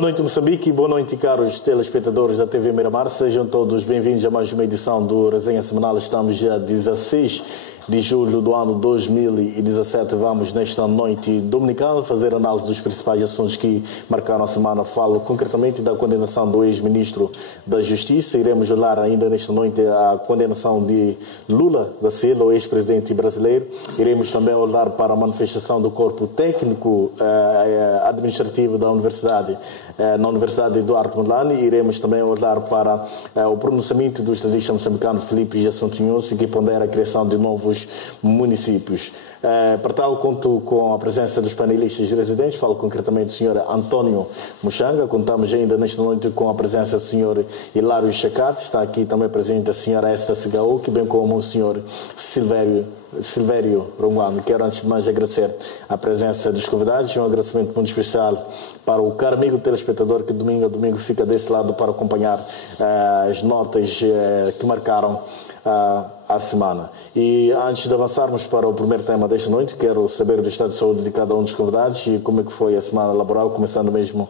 Boa noite, Moçambique. Boa noite, caros telespectadores da TV Miramar. Sejam todos bem-vindos a mais uma edição do Resenha Semanal. Estamos já 16 de julho do ano 2017. Vamos, nesta noite dominical, fazer análise dos principais assuntos que marcaram a semana. Falo concretamente da condenação do ex-ministro da Justiça. Iremos olhar ainda nesta noite a condenação de Lula da Silva, o ex-presidente brasileiro. Iremos também olhar para a manifestação do corpo técnico administrativo da Universidade, na Universidade Eduardo Mondlane. Iremos também olhar para o pronunciamento do estadista moçambicano Filipe Jacinto, que pondera a criação de novos municípios. Para tal, conto com a presença dos panelistas residentes. Falo concretamente do Sr. António Muxanga. Contamos ainda nesta noite com a presença do Sr. Hilário Chacate. Está aqui também presente a Sra. Esta Segaúque, bem como o Sr. Silvério Ronguano. Quero, antes de mais, agradecer a presença dos convidados e um agradecimento muito especial para o caro amigo telespectador que domingo a domingo fica desse lado para acompanhar as notas que marcaram a semana. E antes de avançarmos para o primeiro tema desta noite, quero saber do estado de saúde de cada um dos convidados e como é que foi a semana laboral, começando mesmo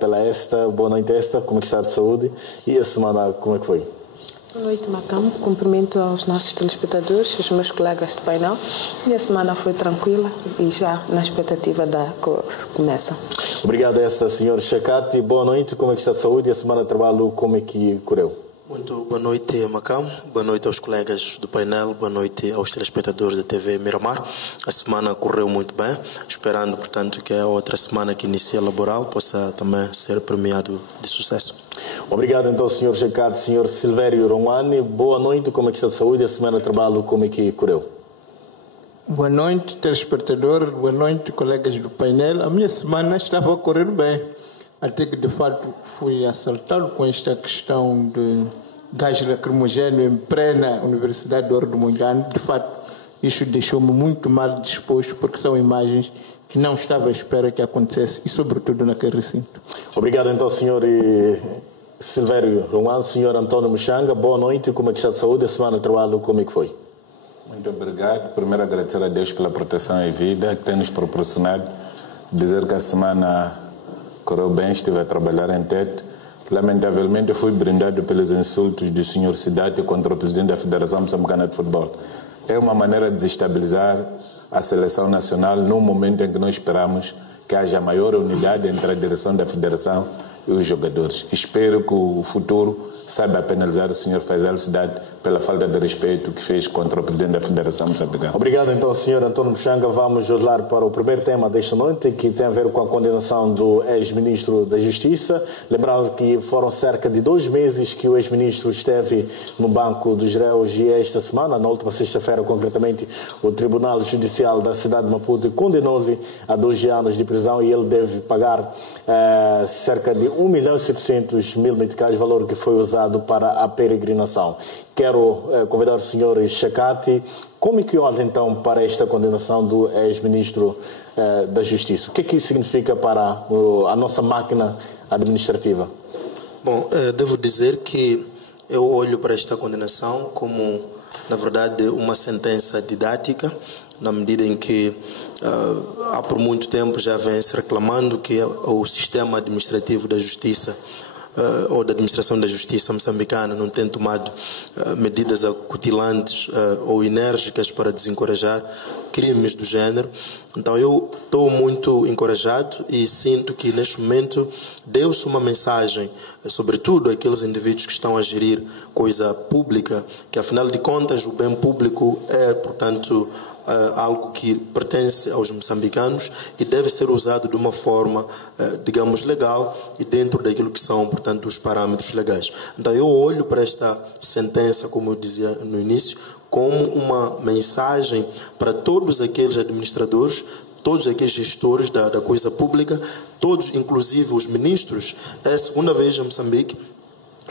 pela Esta. Boa noite, Esta. Como é que está de saúde? E a semana, como é que foi? Boa noite, Macam. Cumprimento aos nossos telespectadores, os meus colegas de painel. E a semana foi tranquila e já na expectativa da começa. Obrigado, Esta, Sr. Chacate. Boa noite. Como é que está de saúde? E a semana de trabalho, como é que correu? Muito boa noite, Macam. Boa noite aos colegas do painel. Boa noite aos telespectadores da TV Miramar. A semana correu muito bem, esperando, portanto, que a outra semana que inicia a laboral possa também ser premiado de sucesso. Obrigado, então, Sr. Chacate. Sr. Silvério Ronguani, boa noite. Como é que está de saúde? A semana de trabalho, como é que correu? Boa noite, telespectador. Boa noite, colegas do painel. A minha semana estava a correr bem, até que, de fato, fui assaltado com esta questão de gás lacrimogéneo em plena Universidade Eduardo Mondlane. De fato, isso deixou-me muito mal disposto, porque são imagens que não estava à espera que acontecesse, e sobretudo naquele recinto. Obrigado, então, Sr. Silvério Ronguano. Sr. António Muxanga, boa noite. Como é que está de saúde? A semana de trabalho, como é que foi? Muito obrigado. Primeiro, agradecer a Deus pela proteção e vida que tem nos proporcionado. Dizer que a semana correu bem, estive a trabalhar em TET. Lamentavelmente, fui brindado pelos insultos do Sr. Cidade contra o presidente da Federação Moçambicana de Futebol. É uma maneira de desestabilizar a seleção nacional num momento em que nós esperamos que haja maior unidade entre a direção da Federação e os jogadores. Espero que o futuro saiba penalizar o Sr. Faisal Cidade pela falta de respeito que fez contra o presidente da Federação Moçambicana. Obrigado, então, Sr. António Muxanga. Vamos olhar para o primeiro tema desta noite, que tem a ver com a condenação do ex-ministro da Justiça. Lembrando que foram cerca de 2 meses que o ex-ministro esteve no banco dos réus, e esta semana, na última sexta-feira concretamente, o Tribunal Judicial da cidade de Maputo condenou-lhe a 12 anos de prisão, e ele deve pagar cerca de 1.700.000 meticais, valor que foi usado para a peregrinação. Quero convidar o Sr. Chacate. Como é que olha, então, para esta condenação do ex-ministro da Justiça? O que é que isso significa para a nossa máquina administrativa? Bom, devo dizer que eu olho para esta condenação como, na verdade, uma sentença didática, na medida em que há por muito tempo já vem-se reclamando que o sistema administrativo da Justiça ou da administração da justiça moçambicana não tem tomado medidas acutilantes ou enérgicas para desencorajar crimes do género. Então eu estou muito encorajado e sinto que neste momento deu-se uma mensagem, sobretudo àqueles indivíduos que estão a gerir coisa pública, que afinal de contas o bem público é, portanto, algo que pertence aos moçambicanos e deve ser usado de uma forma, digamos, legal e dentro daquilo que são, portanto, os parâmetros legais. Então eu olho para esta sentença, como eu dizia no início, como uma mensagem para todos aqueles administradores, todos aqueles gestores da coisa pública, todos, inclusive os ministros. É a segunda vez em Moçambique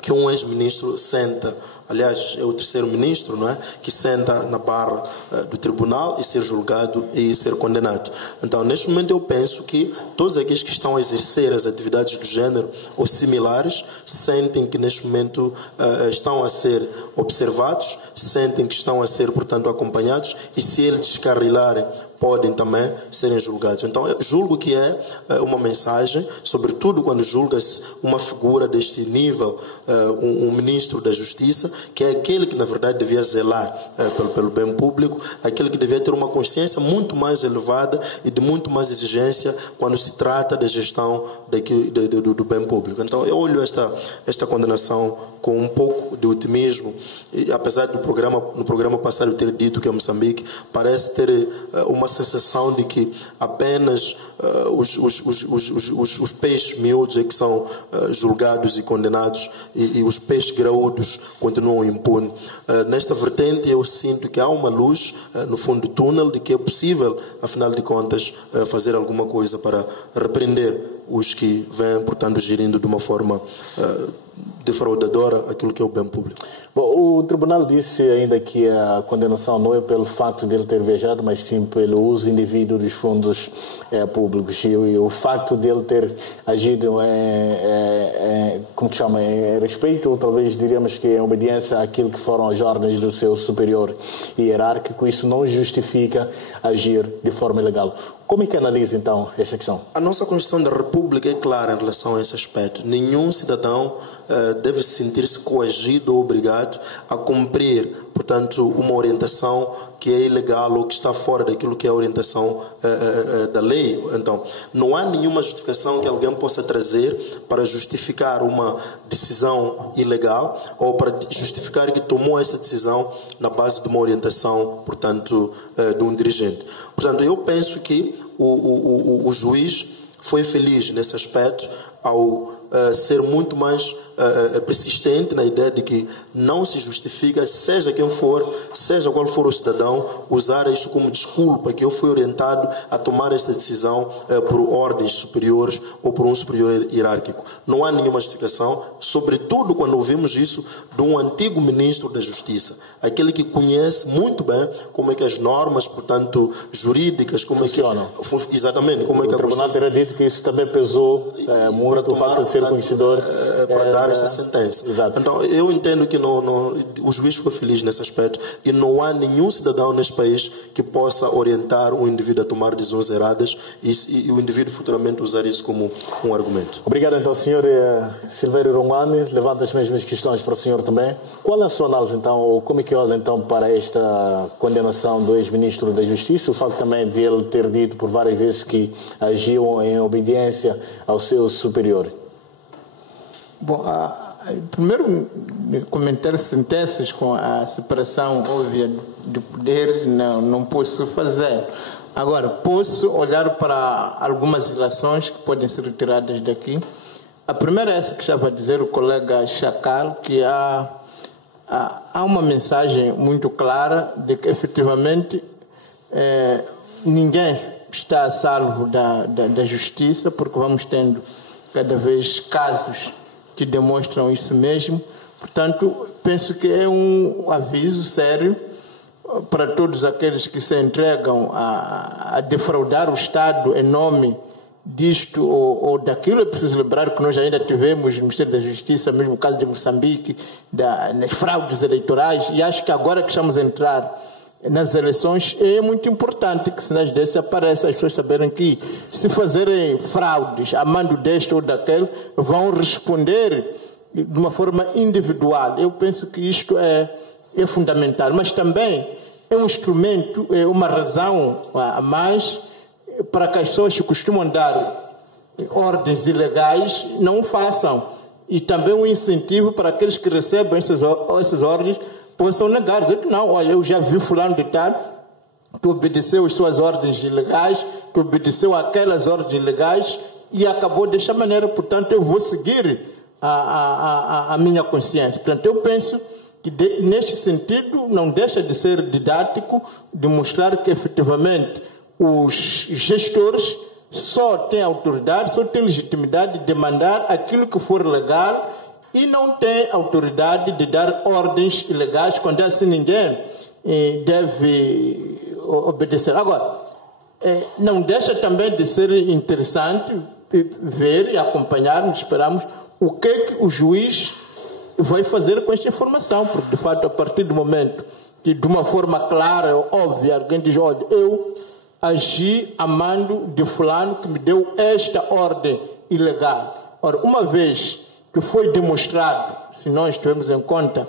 que um ex-ministro senta, aliás, é o terceiro ministro, não é? Que senta na barra do tribunal e ser julgado e ser condenado. Então, neste momento, eu penso que todos aqueles que estão a exercer as atividades do género ou similares sentem que, neste momento, estão a ser observados, sentem que estão a ser, portanto, acompanhados, e se eles descarrilarem podem também serem julgados. Então, eu julgo que é uma mensagem, sobretudo quando julga-se uma figura deste nível, um ministro da Justiça, que é aquele que, na verdade, devia zelar pelo bem público, aquele que devia ter uma consciência muito mais elevada e de muito mais exigência quando se trata da gestão do bem público. Então, eu olho esta condenação com um pouco de otimismo, e, apesar no programa passado ter dito que a Moçambique parece ter uma sensação de que apenas os peixes miúdos é que são julgados e condenados e os peixes graúdos continuam impunes. Nesta vertente eu sinto que há uma luz no fundo do túnel de que é possível, afinal de contas, fazer alguma coisa para repreender os que vêm, portanto, gerindo de uma forma defraudadora aquilo que é o bem público. Bom, o tribunal disse ainda que a condenação não é pelo fato de ele ter viajado, mas sim pelo uso indevido dos fundos públicos. E o facto de ele ter agido como que chama, em respeito, ou talvez diríamos que em obediência àquilo que foram as ordens do seu superior hierárquico, isso não justifica agir de forma ilegal. Como é que analisa, então, esta questão? A nossa Constituição da República é clara em relação a esse aspecto. Nenhum cidadão deve sentir-se coagido ou obrigado a cumprir, portanto, uma orientação que é ilegal ou que está fora daquilo que é a orientação da lei. Então, não há nenhuma justificação que alguém possa trazer para justificar uma decisão ilegal ou para justificar que tomou essa decisão na base de uma orientação, portanto, de um dirigente. Portanto, eu penso que o juiz foi feliz nesse aspecto ao ser muito mais persistente na ideia de que não se justifica, seja quem for, seja qual for o cidadão, usar isto como desculpa que eu fui orientado a tomar esta decisão por ordens superiores ou por um superior hierárquico. Não há nenhuma justificação, sobretudo quando ouvimos isso de um antigo ministro da Justiça, aquele que conhece muito bem como é que as normas, portanto, jurídicas, como funcionam. Exatamente. Como é que o tribunal terá dito que isso também pesou muito o facto de ser conhecedor para dar essa sentença. Exato. Então, eu entendo que o juiz foi feliz nesse aspecto e não há nenhum cidadão neste país que possa orientar um indivíduo a tomar decisões erradas e o indivíduo futuramente usar isso como um argumento. Obrigado, então, senhor Silvério Rongwani. Levanta as mesmas questões para o senhor também. Qual é a sua análise, então, ou como é que olha, então, para esta condenação do ex-ministro da Justiça, o facto também de ele ter dito por várias vezes que agiu em obediência ao seu superior? Bom, primeiro, comentar sentenças com a separação óbvia de poder não posso fazer. Agora, posso olhar para algumas relações que podem ser retiradas daqui. A primeira é essa que estava a dizer o colega Chacal, que há uma mensagem muito clara de que, efetivamente, ninguém está a salvo da justiça, porque vamos tendo cada vez casos que demonstram isso mesmo. Portanto, penso que é um aviso sério para todos aqueles que se entregam a defraudar o Estado em nome disto ou daquilo. É preciso lembrar que nós ainda tivemos no Ministério da Justiça, mesmo o caso de Moçambique, nas fraudes eleitorais, e acho que agora que estamos a entrar nas eleições é muito importante que sinais desses apareçam, as pessoas saberem que se fazerem fraudes a mando deste ou daquele, vão responder de uma forma individual. Eu penso que isto é fundamental, mas também é um instrumento, é uma razão a mais para que as pessoas que costumam dar ordens ilegais não o façam, e também um incentivo para aqueles que recebem essas ordens possam negar, dizer que não, olha, eu já vi fulano de tal, tu obedeceu as suas ordens ilegais, tu obedeceu aquelas ordens ilegais e acabou desta maneira, portanto eu vou seguir a minha consciência. Portanto, eu penso que neste sentido não deixa de ser didático, de mostrar que efetivamente os gestores só têm autoridade, só têm legitimidade de demandar aquilo que for legal e não tem autoridade de dar ordens ilegais, quando assim ninguém deve obedecer. Agora, não deixa também de ser interessante ver e acompanharmos, esperamos, o que o juiz vai fazer com esta informação, porque de fato a partir do momento que de uma forma clara, óbvia, alguém diz, olha, eu agi a mando de fulano que me deu esta ordem ilegal. Ora, uma vez que foi demonstrado, se nós tivermos em conta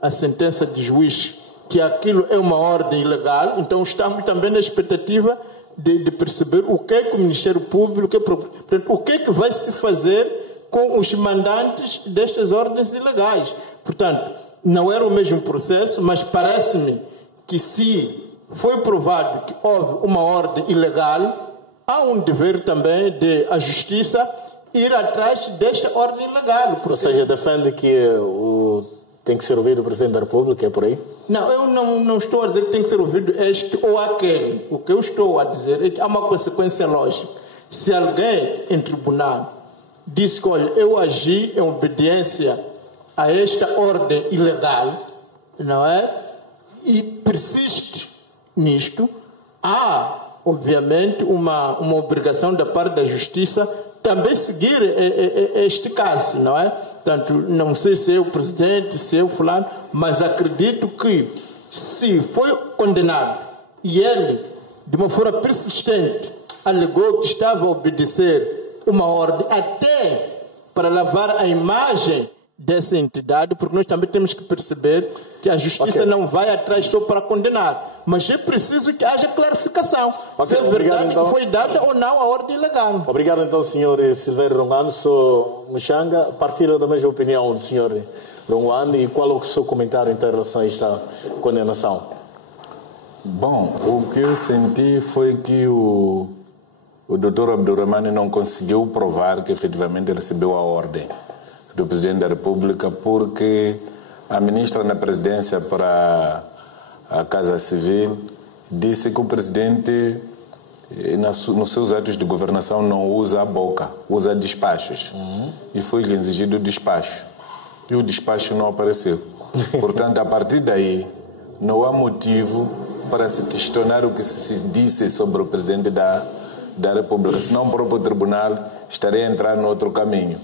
a sentença de juiz, que aquilo é uma ordem ilegal, então estamos também na expectativa de perceber o que é que o Ministério Público, o que é que vai se fazer com os mandantes destas ordens ilegais. Portanto, não era o mesmo processo, mas parece-me que se foi provado que houve uma ordem ilegal, há um dever também de a Justiça ir atrás desta ordem ilegal. Ou seja, defende que tem que ser ouvido o Presidente da República, é por aí? Não, eu não estou a dizer que tem que ser ouvido este ou aquele. O que eu estou a dizer é que há uma consequência lógica. Se alguém em tribunal diz que, olha, eu agi em obediência a esta ordem ilegal, não é? E persiste nisto, há, obviamente, uma obrigação da parte da Justiça também seguir este caso, não é? Portanto, não sei se é o presidente, se é o fulano, mas acredito que se foi condenado e ele, de uma forma persistente, alegou que estava a obedecer uma ordem até para lavar a imagem dessa entidade, porque nós também temos que perceber que a Justiça não vai atrás só para condenar, mas é preciso que haja clarificação se é verdade então que foi dada ou não a ordem ilegal. Obrigado então, senhor Silvério Rongano. Sou Muxanga, partilho da mesma opinião do senhor Rongano, e qual é o seu comentário em relação a esta condenação? Bom, o que eu senti foi que o Dr. Abdulrahman não conseguiu provar que efetivamente recebeu a ordem do Presidente da República, porque a ministra na presidência para a Casa Civil disse que o Presidente, nos seus atos de governação, não usa a boca, usa despachos. E foi-lhe exigido o despacho. E o despacho não apareceu. Portanto, a partir daí, não há motivo para se questionar o que se disse sobre o Presidente da República, senão o próprio tribunal estaria a entrar no outro caminho.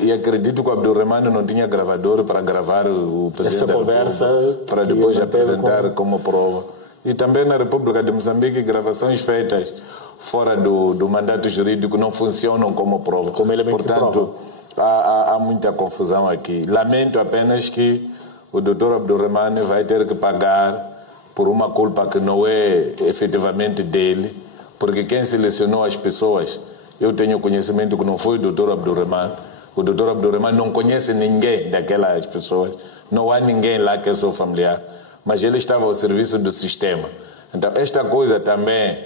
E acredito que o Abdulrahman não tinha gravador para gravar o Presidente da República, para depois apresentar como prova. E também na República de Moçambique, gravações feitas fora do mandato jurídico não funcionam como prova. Como elemento de prova. Portanto, há muita confusão aqui. Lamento apenas que o Dr. Abdulrahman vai ter que pagar por uma culpa que não é efetivamente dele, porque quem selecionou as pessoas, eu tenho conhecimento que não foi o Dr. Abdulrahman. O Dr. Abdulrahman não conhece ninguém daquelas pessoas, não há ninguém lá que é seu familiar, mas ele estava ao serviço do sistema. Então, esta coisa também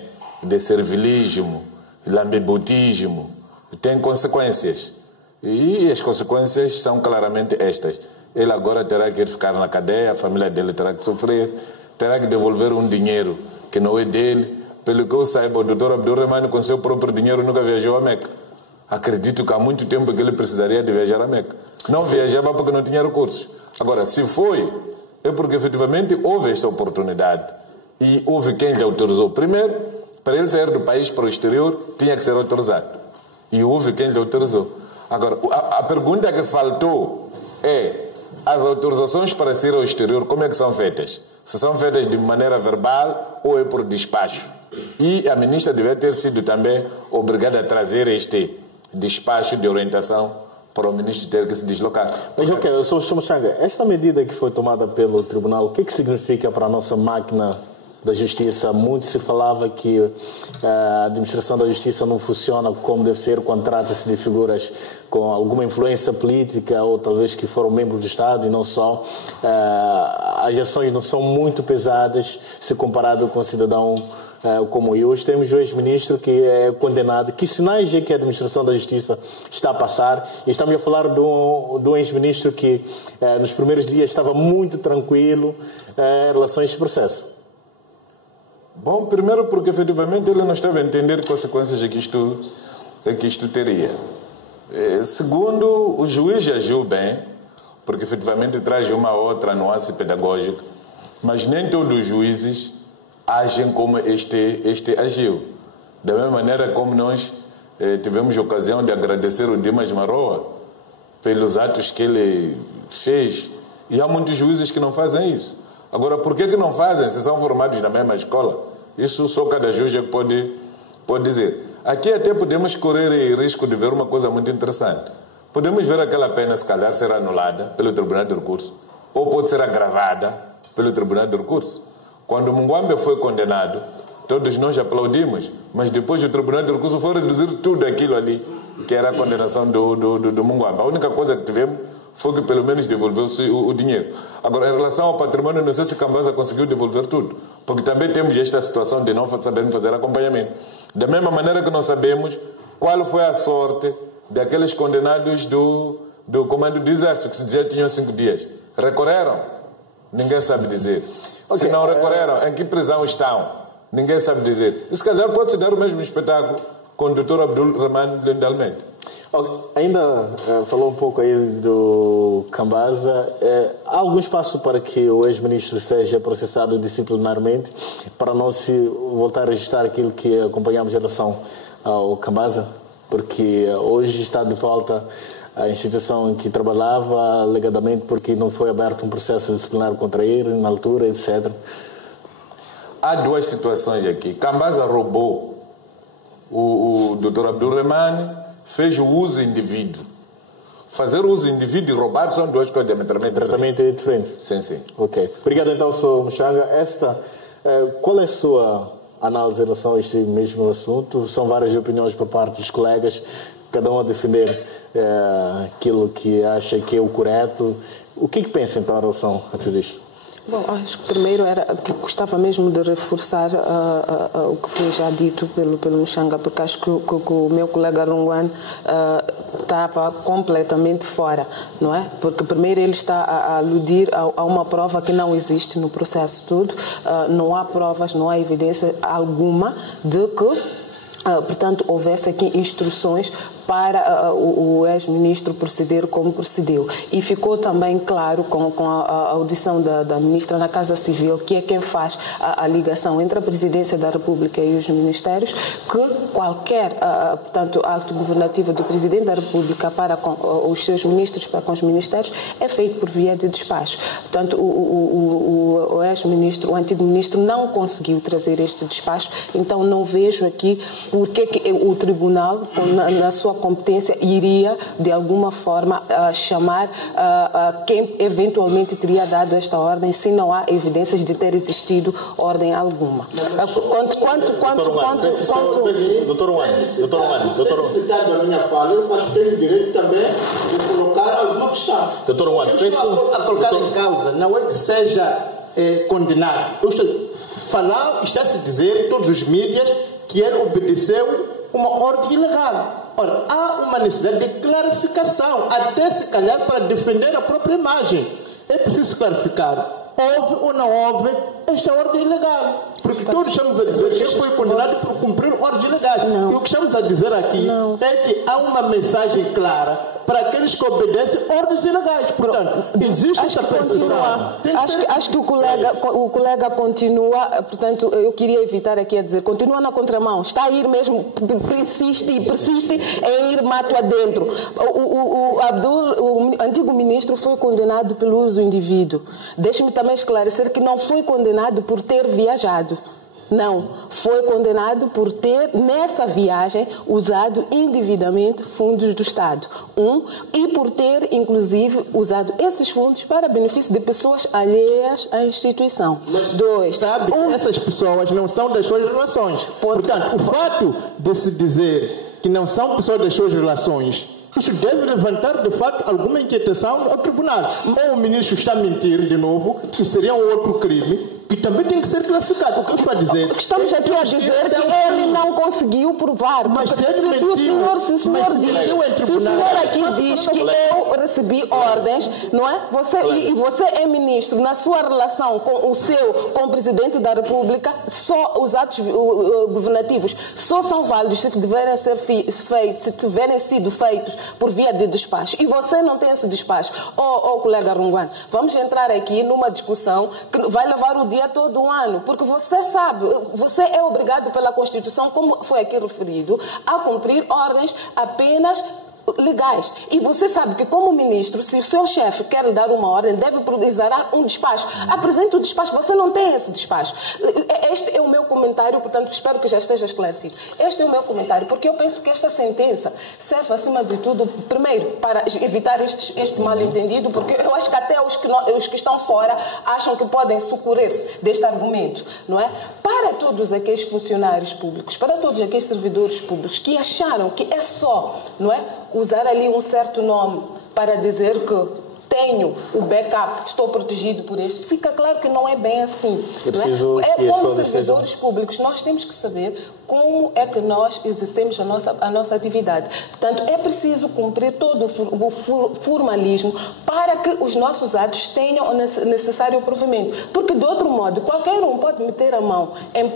de servilismo, lambebutismo, tem consequências. E as consequências são claramente estas. Ele agora terá que ficar na cadeia, a família dele terá que sofrer, terá que devolver um dinheiro que não é dele. Pelo que eu saiba, o Dr. Abdulrahman, com seu próprio dinheiro, nunca viajou a Meca. Acredito que há muito tempo que ele precisaria de viajar a Meca. Não viajava porque não tinha recursos. Agora, se foi, é porque efetivamente houve esta oportunidade. E houve quem lhe autorizou. Primeiro, para ele sair do país para o exterior, tinha que ser autorizado. E houve quem lhe autorizou. Agora, a pergunta que faltou é: as autorizações para sair ao exterior, como é que são feitas? Se são feitas de maneira verbal ou é por despacho? E a ministra deve ter sido também obrigada a trazer este despacho de orientação para o ministro ter que se deslocar. Mas ok, eu sou Muxanga. Esta medida que foi tomada pelo tribunal, o que significa para a nossa máquina da justiça? Muito se falava que a administração da justiça não funciona como deve ser quando trata-se de figuras com alguma influência política ou talvez que foram membros do Estado e não só. As ações não são muito pesadas se comparado com um cidadão como eu. Hoje temos um ex-ministro que é condenado. Que sinais é que a administração da justiça está a passar? E estamos a falar de um ex-ministro que nos primeiros dias estava muito tranquilo em relação a este processo. Bom, primeiro porque efetivamente ele não estava a entender consequências que isto teria. Segundo, o juiz agiu bem, porque efetivamente traz uma outra nuance pedagógica, mas nem todos os juízes agem como este agiu. Da mesma maneira como nós tivemos a ocasião de agradecer o Dimas Maroa pelos atos que ele fez, e há muitos juízes que não fazem isso. Agora, por que não fazem se são formados na mesma escola? Isso só cada juiz é que pode dizer. Aqui até podemos correr o risco de ver uma coisa muito interessante. Podemos ver aquela pena, se calhar, ser anulada pelo Tribunal de Recurso, ou pode ser agravada pelo Tribunal de Recurso. Quando Munguambe foi condenado, todos nós aplaudimos, mas depois o Tribunal de Recurso foi reduzir tudo aquilo ali, que era a condenação do Munguambe. A única coisa que tivemos foi que pelo menos devolveu-se o dinheiro. Agora, em relação ao patrimônio, não sei se Cambasa conseguiu devolver tudo, porque também temos esta situação de não sabermos fazer acompanhamento. Da mesma maneira que não sabemos qual foi a sorte daqueles condenados do Comando do Exército, que se dizia que tinham 5 dias. Recorreram? Ninguém sabe dizer. Se não recorreram, em que prisão estão? Ninguém sabe dizer. E se calhar pode-se dar o mesmo espetáculo com o Dr. Abdulrahman Lendalmente. Ainda falou um pouco aí do Cambasa. Há algum espaço para que o ex-ministro seja processado disciplinarmente para não se voltar a registrar aquilo que acompanhamos em relação ao Cambasa? Porque hoje está de volta à instituição em que trabalhava, alegadamente porque não foi aberto um processo disciplinar contra ele na altura, etc. Há duas situações aqui. Cambasa roubou. O Dr. Abdulrahman fez o uso indevido. Fazer o uso indevido e roubar são duas coisas diametralmente diferentes. Sim, sim. Ok. Obrigado então, Sr. Muchanga. Qual é a sua análise em relação a este mesmo assunto? São várias opiniões por parte dos colegas, cada um a defender aquilo que acha que é o correto. O que pensa então em relação a tudo isto? Bom, acho que primeiro era que gostava mesmo de reforçar o que foi já dito pelo Muchanga, porque acho que o meu colega Rungwan estava completamente fora, não é? Porque primeiro ele está a aludir a uma prova que não existe no processo todo, não há provas, não há evidência alguma de que, portanto, houvesse aqui instruções para o ex-ministro proceder como procedeu. E ficou também claro com a audição da ministra na Casa Civil, que é quem faz a ligação entre a Presidência da República e os ministérios, que qualquer, portanto, ato governativo do Presidente da República para com os seus ministros, para com os ministérios, é feito por via de despacho. Portanto, o ex-ministro, o antigo ministro, não conseguiu trazer este despacho, então não vejo aqui porque que o Tribunal, na sua competência, iria, de alguma forma, chamar quem eventualmente teria dado esta ordem, se não há evidências de ter existido ordem alguma. Doutor Wani, citado a minha fala, eu acho que tenho o direito também de colocar alguma questão. Doutor Wani, a colocar em causa, não é que seja condenado. Falar, está-se a dizer, todos os mídias, que ele obedeceu uma ordem ilegal. Ora, há uma necessidade de clarificação, até se calhar para defender a própria imagem. É preciso clarificar. Houve ou não houve esta ordem ilegal? Porque todos estamos a dizer que ele foi condenado por cumprir ordens ilegais. E o que estamos a dizer aqui é que há uma mensagem clara para aqueles que obedecem ordens ilegais. Portanto, existe essa percepção. Acho que o colega continua, portanto, eu queria evitar aqui a dizer, continua na contramão, está a ir mesmo, persiste em ir mato adentro. O antigo ministro foi condenado pelo uso indevido. Deixe-me também esclarecer que não foi condenado por ter viajado. Não, foi condenado por ter, nessa viagem, usado indevidamente fundos do Estado. E por ter, inclusive, usado esses fundos para benefício de pessoas alheias à instituição. Mas sabe que essas pessoas não são das suas relações. Portanto, o fato de se dizer que não são pessoas das suas relações, isso deve levantar, de fato, alguma inquietação ao tribunal. Ou o ministro está a mentir de novo, que seria um outro crime, que também tem que ser clarificado. O que eu estou a dizer? Estamos aqui a dizer que ele não conseguiu provar. Mas se ele mentiu, se o senhor aqui diz que eu recebi ordens, não é? Você é ministro, na sua relação com o Presidente da República, só os atos governativos só são válidos se tiverem sido feitos por via de despacho. E você não tem esse despacho. Colega Rungwan, vamos entrar aqui numa discussão que vai levar o dia todo um ano, porque você sabe, você é obrigado pela Constituição, como foi aqui referido, a cumprir ordens apenas legais. E você sabe que, como ministro, se o seu chefe quer lhe dar uma ordem, deve produzir um despacho. Apresenta o despacho. Você não tem esse despacho. Este é o meu comentário, portanto, espero que já esteja esclarecido. Este é o meu comentário, porque eu penso que esta sentença serve, acima de tudo, primeiro, para evitar este mal-entendido, porque eu acho que até os que estão fora acham que podem socorrer-se deste argumento, não é? Para todos aqueles funcionários públicos, para todos aqueles servidores públicos que acharam que é só, não é, usar ali um certo nome para dizer que tenho o backup, estou protegido por este, fica claro que não é bem assim. Como servidores públicos, nós temos que saber como é que nós exercemos a nossa atividade. Portanto, é preciso cumprir todo o formalismo para que os nossos atos tenham o necessário provimento. Porque, de outro modo, qualquer um pode meter a mão em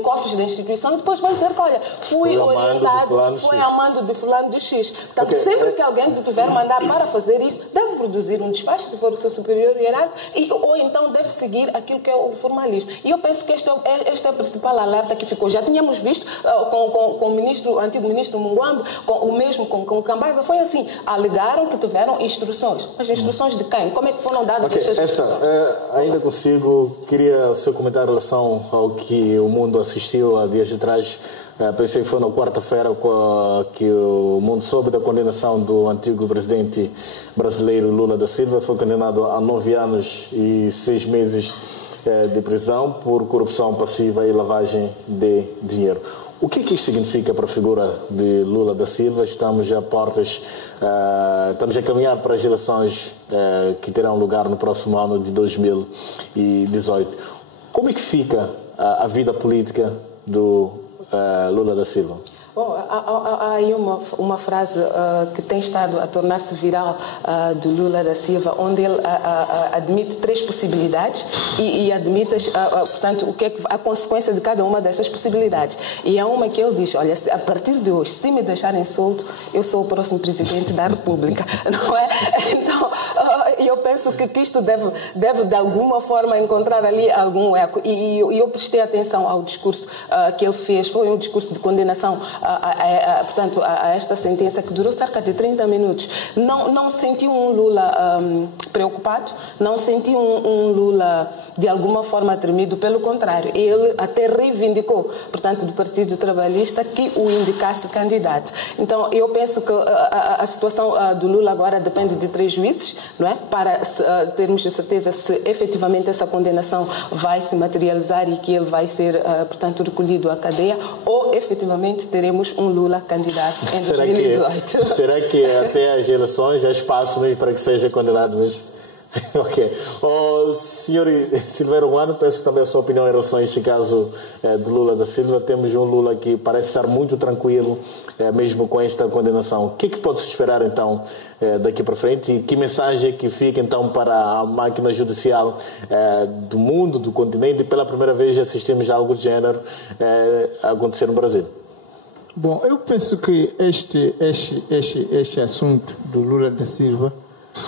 cofres da instituição e depois vai dizer que, olha, fui orientado, fui amando de fulano de X. Portanto, sempre que alguém te tiver mandar para fazer isto, deve produzir um despacho, se for o seu superior hierárquico, ou então deve seguir aquilo que é o formalismo. E eu penso que este é o principal alerta que ficou. Já tínhamos visto com o antigo ministro Munguambo, o mesmo com o Cambaza, foi assim. Alegaram que tiveram instruções. As instruções de quem? Como é que foram dadas estas instruções? Ainda consigo, queria o seu comentário em relação ao que o mundo assistiu há dias atrás. Pensei que foi na quarta-feira que o mundo soube da condenação do antigo presidente brasileiro Lula da Silva. Foi condenado a 9 anos e 6 meses de prisão por corrupção passiva e lavagem de dinheiro. O que isto significa para a figura de Lula da Silva? Estamos a portas, estamos a caminhar para as eleições que terão lugar no próximo ano de 2018. Como é que fica a vida política do Lula da Silva? Bom, há aí uma frase que tem estado a tornar-se viral do Lula da Silva, onde ele admite 3 possibilidades e admite, portanto, o que é a consequência de cada uma destas possibilidades. E há uma que ele diz, olha, a partir de hoje, se me deixarem solto, eu sou o próximo presidente da República, não é? Então, eu penso que isto deve de alguma forma encontrar ali algum eco. E eu prestei atenção ao discurso que ele fez, foi um discurso de condenação portanto, a esta sentença que durou cerca de 30 minutos. Não senti um Lula preocupado, não senti um Lula de alguma forma tremido, pelo contrário, ele até reivindicou, portanto, do Partido Trabalhista que o indicasse candidato. Então, eu penso que a situação do Lula agora depende de 3 juízes, não é? Para termos certeza se efetivamente essa condenação vai se materializar e que ele vai ser, portanto, recolhido à cadeia, ou efetivamente teremos um Lula candidato em 2018. Será que até as eleições há espaço mesmo para que seja condenado mesmo? Ok. Senhor Silveira Ruano, peço também a sua opinião em relação a este caso do Lula da Silva. Temos um Lula que parece estar muito tranquilo, mesmo com esta condenação. O que é que pode-se esperar, então, daqui para frente? E que mensagem que fica, então, para a máquina judicial do mundo, do continente? E pela primeira vez assistimos a algo de género acontecer no Brasil. Bom, eu penso que este assunto do Lula da Silva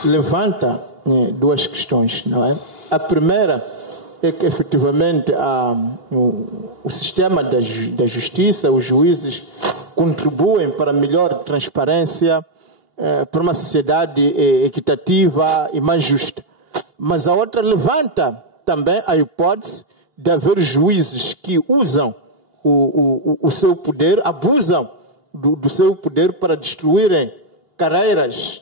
levanta 2 questões, não é? A primeira é que, efetivamente, o sistema da justiça, os juízes, contribuem para melhor transparência, para uma sociedade equitativa e mais justa. Mas a outra levanta também a hipótese de haver juízes que usam o seu poder, abusam do seu poder para destruírem carreiras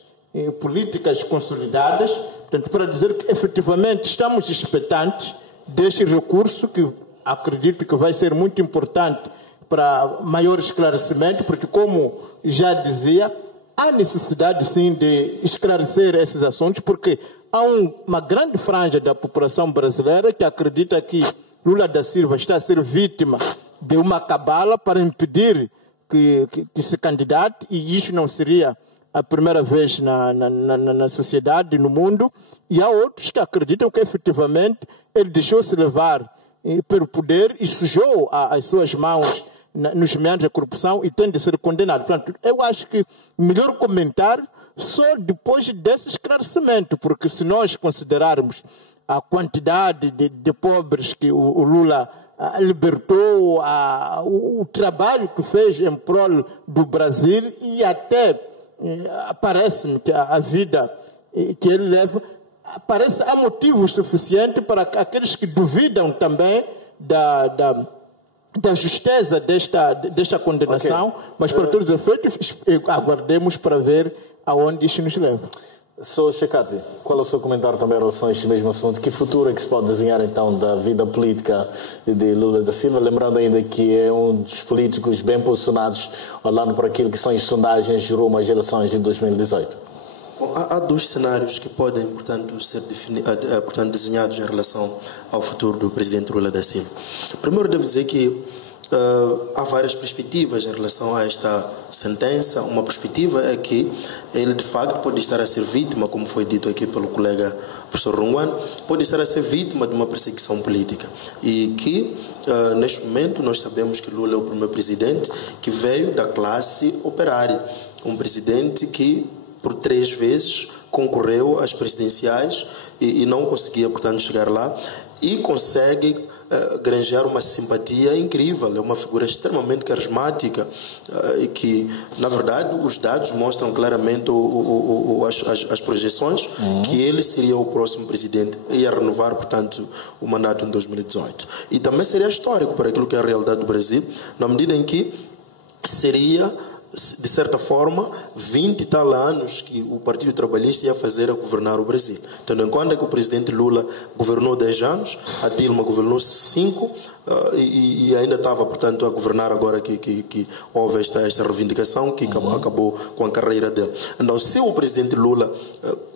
políticas consolidadas, portanto, para dizer que efetivamente estamos expectantes deste recurso, que acredito que vai ser muito importante para maior esclarecimento, porque, como já dizia, há necessidade sim de esclarecer esses assuntos, porque há uma grande franja da população brasileira que acredita que Lula da Silva está a ser vítima de uma cabala para impedir que se candidate, e isso não seria a primeira vez na sociedade, no mundo, e há outros que acreditam que efetivamente ele deixou-se levar pelo poder e sujou as suas mãos nos meandros da corrupção e tem de ser condenado. Portanto, eu acho que melhor comentar só depois desse esclarecimento, porque se nós considerarmos a quantidade de pobres que o Lula libertou o trabalho que fez em prol do Brasil e até parece-me que a vida que ele leva, parece há motivos suficientes para aqueles que duvidam também da justeza desta condenação, mas para todos os efeitos aguardemos para ver aonde isso nos leva. Sr. Chekati, qual é o seu comentário também em relação a este mesmo assunto? Que futuro é que se pode desenhar então da vida política de Lula da Silva? Lembrando ainda que é um dos políticos bem posicionados, olhando para aquilo que são as sondagens rumo às eleições de 2018. Bom, há dois cenários que podem, portanto, ser desenhados em relação ao futuro do presidente Lula da Silva. Primeiro, devo dizer que há várias perspectivas em relação a esta sentença. Uma perspectiva é que ele, de facto, pode estar a ser vítima, como foi dito aqui pelo colega professor Rungwan, pode estar a ser vítima de uma perseguição política. E que, neste momento, nós sabemos que Lula é o primeiro presidente que veio da classe operária. Um presidente que, por 3 vezes, concorreu às presidenciais e não conseguia, portanto, chegar lá. E consegue granjear uma simpatia incrível. É uma figura extremamente carismática e que, na verdade, os dados mostram claramente as projeções que ele seria o próximo presidente e ia renovar, portanto, o mandato em 2018. E também seria histórico para aquilo que é a realidade do Brasil, na medida em que seria, de certa forma, 20 e tal anos que o Partido Trabalhista ia fazer a governar o Brasil. Tendo em conta que o presidente Lula governou 10 anos, a Dilma governou 5 e ainda estava, portanto, a governar agora que houve esta reivindicação que acabou com a carreira dele. Então, se o presidente Lula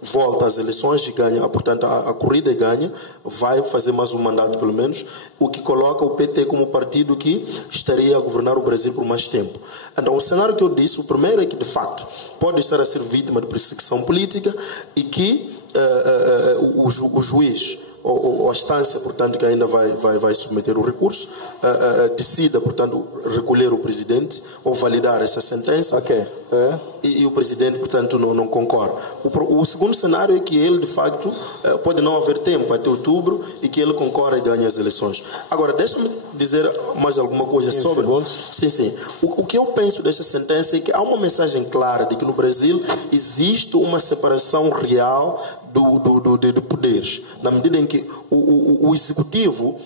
volta às eleições e ganha, portanto, a corrida e ganha, vai fazer mais um mandato pelo menos, o que coloca o PT como partido que estaria a governar o Brasil por mais tempo. Então, o cenário que eu disse, o primeiro é que, de facto, pode estar a ser vítima de perseguição política e que o juiz ou a instância, portanto, que ainda vai submeter o recurso, decida, portanto, recolher o presidente ou validar essa sentença. Okay. E o presidente, portanto, não concorre. O segundo cenário é que ele, de facto, pode não haver tempo até outubro e que ele concorre e ganhe as eleições. Agora, deixa-me dizer mais alguma coisa sobre... Sim. O que eu penso desta sentença é que há uma mensagem clara de que no Brasil existe uma separação real de poderes, na medida em que o executivo,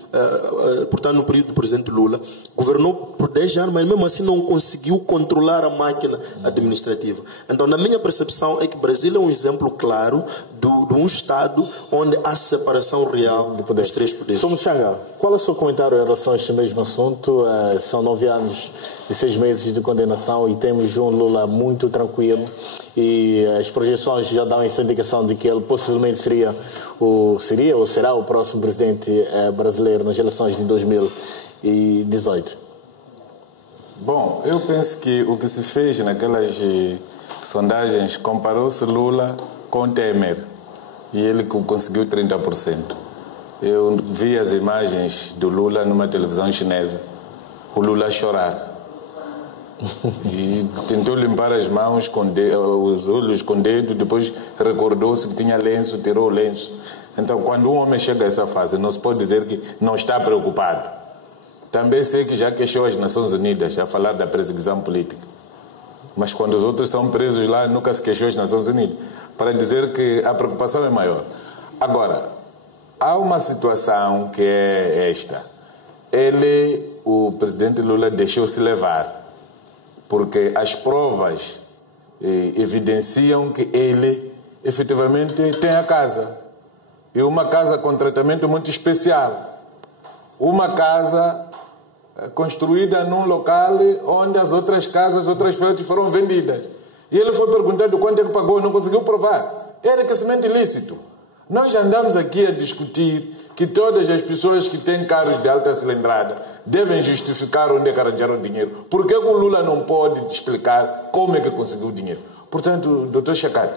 portanto, no período do presidente Lula, governou por 10 anos, mas mesmo assim não conseguiu controlar a máquina administrativa. Então, na minha percepção, é que o Brasil é um exemplo claro de um Estado onde há separação real dos 3 poderes. Sr. Muchanga, qual é o seu comentário em relação a este mesmo assunto? São 9 anos e 6 meses de condenação e temos um Lula muito tranquilo e as projeções já dão essa indicação de que ele possivelmente seria ou será o próximo presidente brasileiro nas eleições de 2018. Bom, eu penso que o que se fez naquelas sondagens comparou-se Lula com Temer e ele conseguiu 30%. Eu vi as imagens do Lula numa televisão chinesa, o Lula a chorar. E tentou limpar as mãos, os olhos com o dedo, depois recordou-se que tinha lenço, tirou o lenço. Então, quando um homem chega a essa fase, não se pode dizer que não está preocupado. Também sei que já queixou as Nações Unidas a falar da perseguição política. Mas quando os outros são presos lá, nunca se queixou as Nações Unidas, para dizer que a preocupação é maior. Agora, há uma situação que é esta. O presidente Lula deixou-se levar, porque as provas evidenciam que ele efetivamente tem a casa. E uma casa com tratamento muito especial. Uma casa construída num local onde as outras casas, as outras frentes foram vendidas. E ele foi perguntado quanto é que pagou e não conseguiu provar. Era enriquecimento ilícito. Nós já andamos aqui a discutir que todas as pessoas que têm carros de alta cilindrada devem justificar onde é que arranjaram dinheiro. Por que o Lula não pode explicar como é que conseguiu o dinheiro? Portanto, doutor Chekati,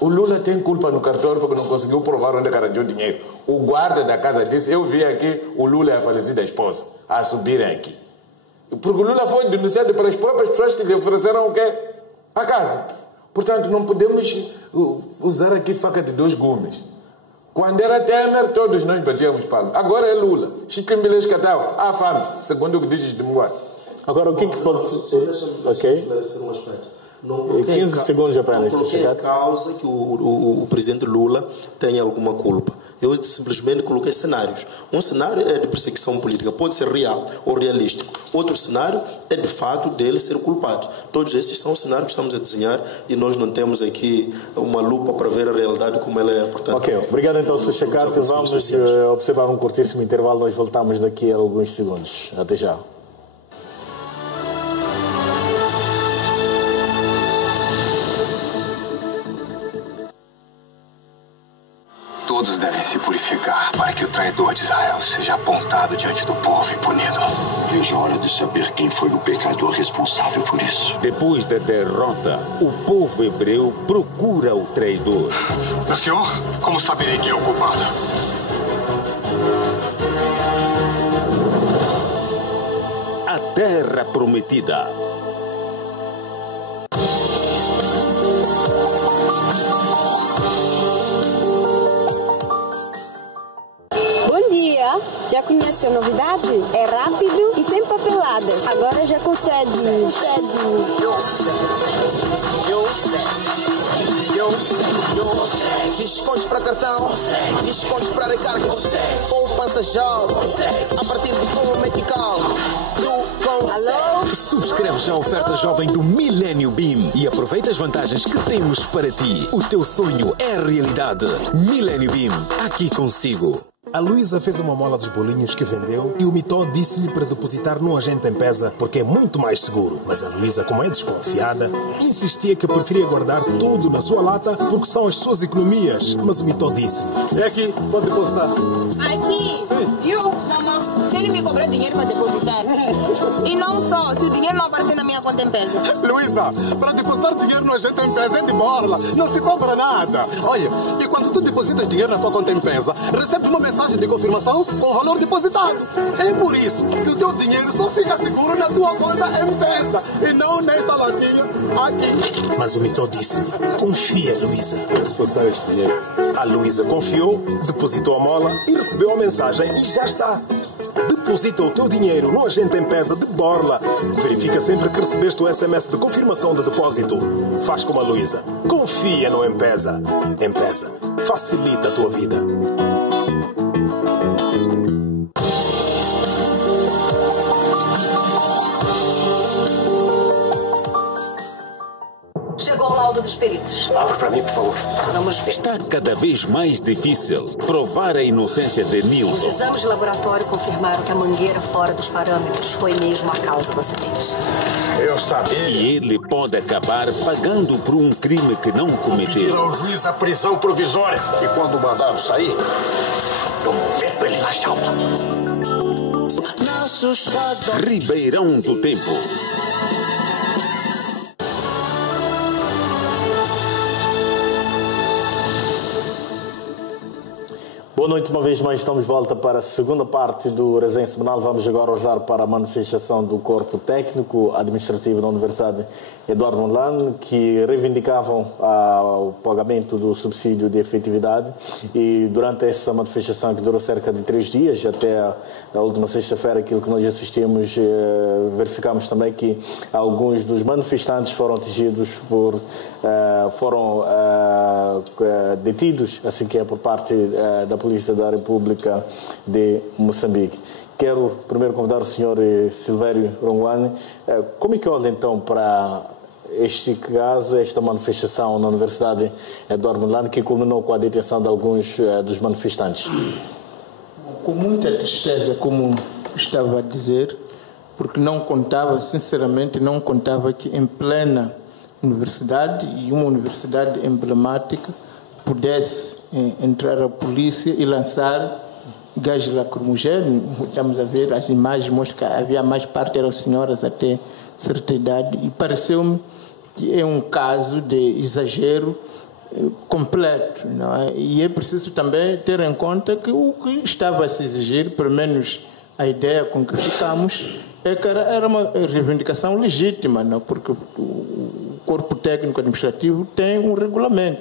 o Lula tem culpa no cartório porque não conseguiu provar onde é que arranjou dinheiro. O guarda da casa disse, eu vi aqui o Lula e a falecida esposa a subirem aqui. Porque o Lula foi denunciado pelas próprias pessoas que lhe ofereceram o quê? A casa. Portanto, não podemos usar aqui faca de 2 gumes. Quando era Temer, todos nós batíamos palmas. Agora é Lula. Chiquimbiles Catal, há fome, segundo o que dizes de Moá. Agora, o que pode... Ok. Esclarecer um aspecto. 15 segundos apenas. Não coloquei em causa que o presidente Lula tenha alguma culpa. Eu simplesmente coloquei cenários. Um cenário é de perseguição política, pode ser real ou realístico. Outro cenário é de fato dele ser culpado. Todos esses são cenários que estamos a desenhar e nós não temos aqui uma lupa para ver a realidade como ela é. Portanto, ok, obrigado então, Sr. Chacate. Vamos observar um curtíssimo intervalo. Nós voltamos daqui a alguns segundos. Até já. Todos devem se purificar para que o traidor de Israel seja apontado diante do povo e punido. Veja a hora de saber quem foi o pecador responsável por isso. Depois da derrota, o povo hebreu procura o traidor. Meu senhor, como saberei quem é o culpado? A Terra Prometida. Já conhece a novidade? É rápido e sem papeladas. Agora já consegue. Descontos para cartão, descontos para recargas, poupança jovem, a partir de um medical. Alô? Subscreve já a oferta jovem do Millennium Beam e aproveita as vantagens que temos para ti. O teu sonho é a realidade. Millennium Beam, aqui consigo. A Luísa fez uma mola dos bolinhos que vendeu e o Mitó disse-lhe para depositar no agente M-Pesa porque é muito mais seguro. Mas a Luísa, como é desconfiada, insistia que preferia guardar tudo na sua lata porque são as suas economias. Mas o Mitó disse-lhe: é aqui, pode depositar. Aqui? Sim. Viu, mamãe? Se ele me cobrar dinheiro para depositar. E não só, se o dinheiro não aparecer na minha conta M-Pesa. Luísa, para depositar dinheiro no agente M-Pesa é de borla, não se cobra nada. Olha, e quando tu depositas dinheiro na tua conta M-Pesa, recebes uma mensagem de confirmação com o valor depositado. É por isso que o teu dinheiro só fica seguro na tua conta M-Pesa e não nesta latinha aqui. Mas o Mitó disse-lhe: confia, Luísa. Depositar este dinheiro. A Luísa confiou, depositou a mola e recebeu a mensagem e já está. Deposita o teu dinheiro no agente M-Pesa de borla. Verifica sempre que recebeste o SMS de confirmação de depósito. Faz como a Luísa. Confia no M-Pesa. M-Pesa facilita a tua vida. Chegou o laudo dos peritos. Abra para mim, por favor. Vamos ver. Está cada vez mais difícil provar a inocência de Os Nilton. exames de laboratório confirmaram que a mangueira fora dos parâmetros foi mesmo a causa do acidente. Eu sabia. E ele pode acabar pagando por um crime que não cometeu. Pedir ao juiz a prisão provisória. E quando mandar sair, eu meto ele na jaula. Ribeirão do Tempo. Boa noite, uma vez mais estamos de volta para a segunda parte do Resenha Semanal. Vamos agora olhar para a manifestação do Corpo Técnico Administrativo da Universidade Eduardo Mondlane, que reivindicavam o pagamento do subsídio de efetividade, e durante essa manifestação, que durou cerca de 3 dias, até a última sexta-feira, aquilo que nós assistimos, verificamos também que alguns dos manifestantes foram atingidos foram detidos, assim que é por parte da Polícia da República de Moçambique. Quero primeiro convidar o Sr. Silvério Ronguane. Como é que olha então para este caso, esta manifestação na Universidade Eduardo Mondlane, que culminou com a detenção de alguns dos manifestantes? Com muita tristeza, como estava a dizer, porque não contava, sinceramente, não contava que em plena universidade, e uma universidade emblemática, pudesse entrar a polícia e lançar gás lacrimogéneo. Estamos a ver as imagens, mostram que havia mais parte, eram senhoras até certa idade, e pareceu-me que é um caso de exagero completo, não é? E é preciso também ter em conta que o que estava a se exigir, pelo menos a ideia com que ficamos, é que era uma reivindicação legítima, não? Porque o Corpo Técnico Administrativo tem um regulamento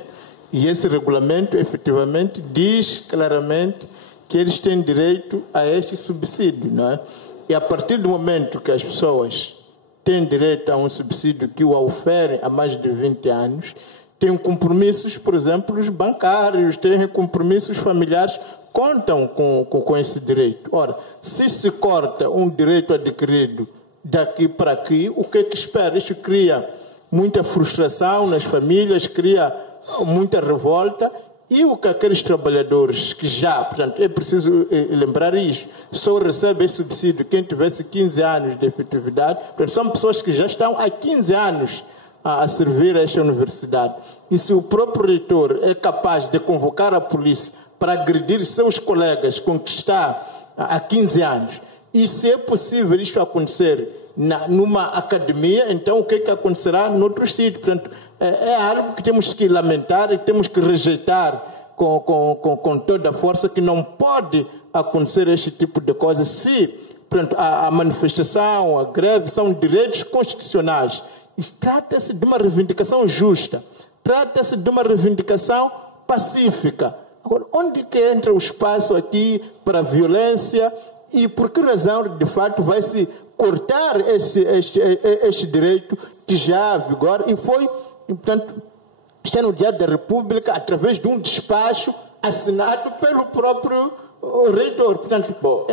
E esse regulamento, efetivamente, diz claramente que eles têm direito a este subsídio, não é? E a partir do momento que as pessoas têm direito a um subsídio que o oferem há mais de 20 anos, têm compromissos, por exemplo, os bancários, têm compromissos familiares, contam com esse direito. Ora, se se corta um direito adquirido daqui para aqui, o que é que espera? Isso cria muita frustração nas famílias, cria muita revolta, e o que aqueles trabalhadores que já, portanto, é preciso lembrar isso, só recebe esse subsídio quem tivesse 15 anos de efetividade, portanto, são pessoas que já estão há 15 anos a servir a esta universidade. E se o próprio reitor é capaz de convocar a polícia para agredir seus colegas com que está há 15 anos, e se é possível isso acontecer numa academia, então o que é que acontecerá noutros sítios? Portanto, é algo que temos que lamentar e temos que rejeitar com toda a força, que não pode acontecer este tipo de coisa. Se, portanto, a manifestação, a greve são direitos constitucionais, e trata-se de uma reivindicação justa, trata-se de uma reivindicação pacífica. Agora, onde que entra o espaço aqui para a violência e por que razão, de fato, vai se cortar este direito que já vigora e foi, portanto, está no Diário da República através de um despacho assinado pelo próprio reitor. Portanto, bom,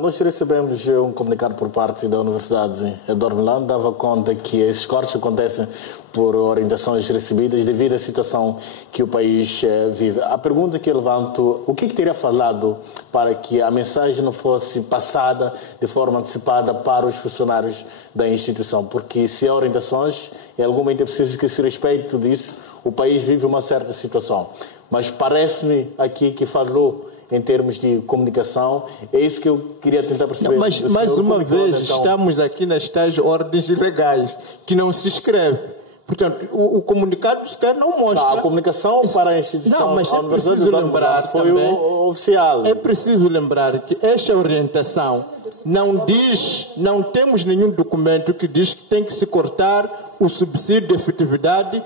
nós recebemos um comunicado por parte da Universidade Eduardo Milano, dava conta que esses cortes acontecem por orientações recebidas devido à situação que o país vive. A pergunta que eu levanto, o que teria falado para que a mensagem não fosse passada de forma antecipada para os funcionários da instituição? Porque se há orientações, em algum momento é preciso que se respeite tudo isso. O país vive uma certa situação. Mas parece-me aqui que falou em termos de comunicação, é isso que eu queria tentar perceber. Mas, mais uma vez, então, estamos aqui nas tais ordens legais, que não se escreve. Portanto, o comunicado sequer não mostra. A comunicação para a instituição, não, mas é preciso lembrar foi também, o oficial. É preciso lembrar que esta orientação não diz, não temos nenhum documento que diz que tem que se cortar o subsídio de efetividade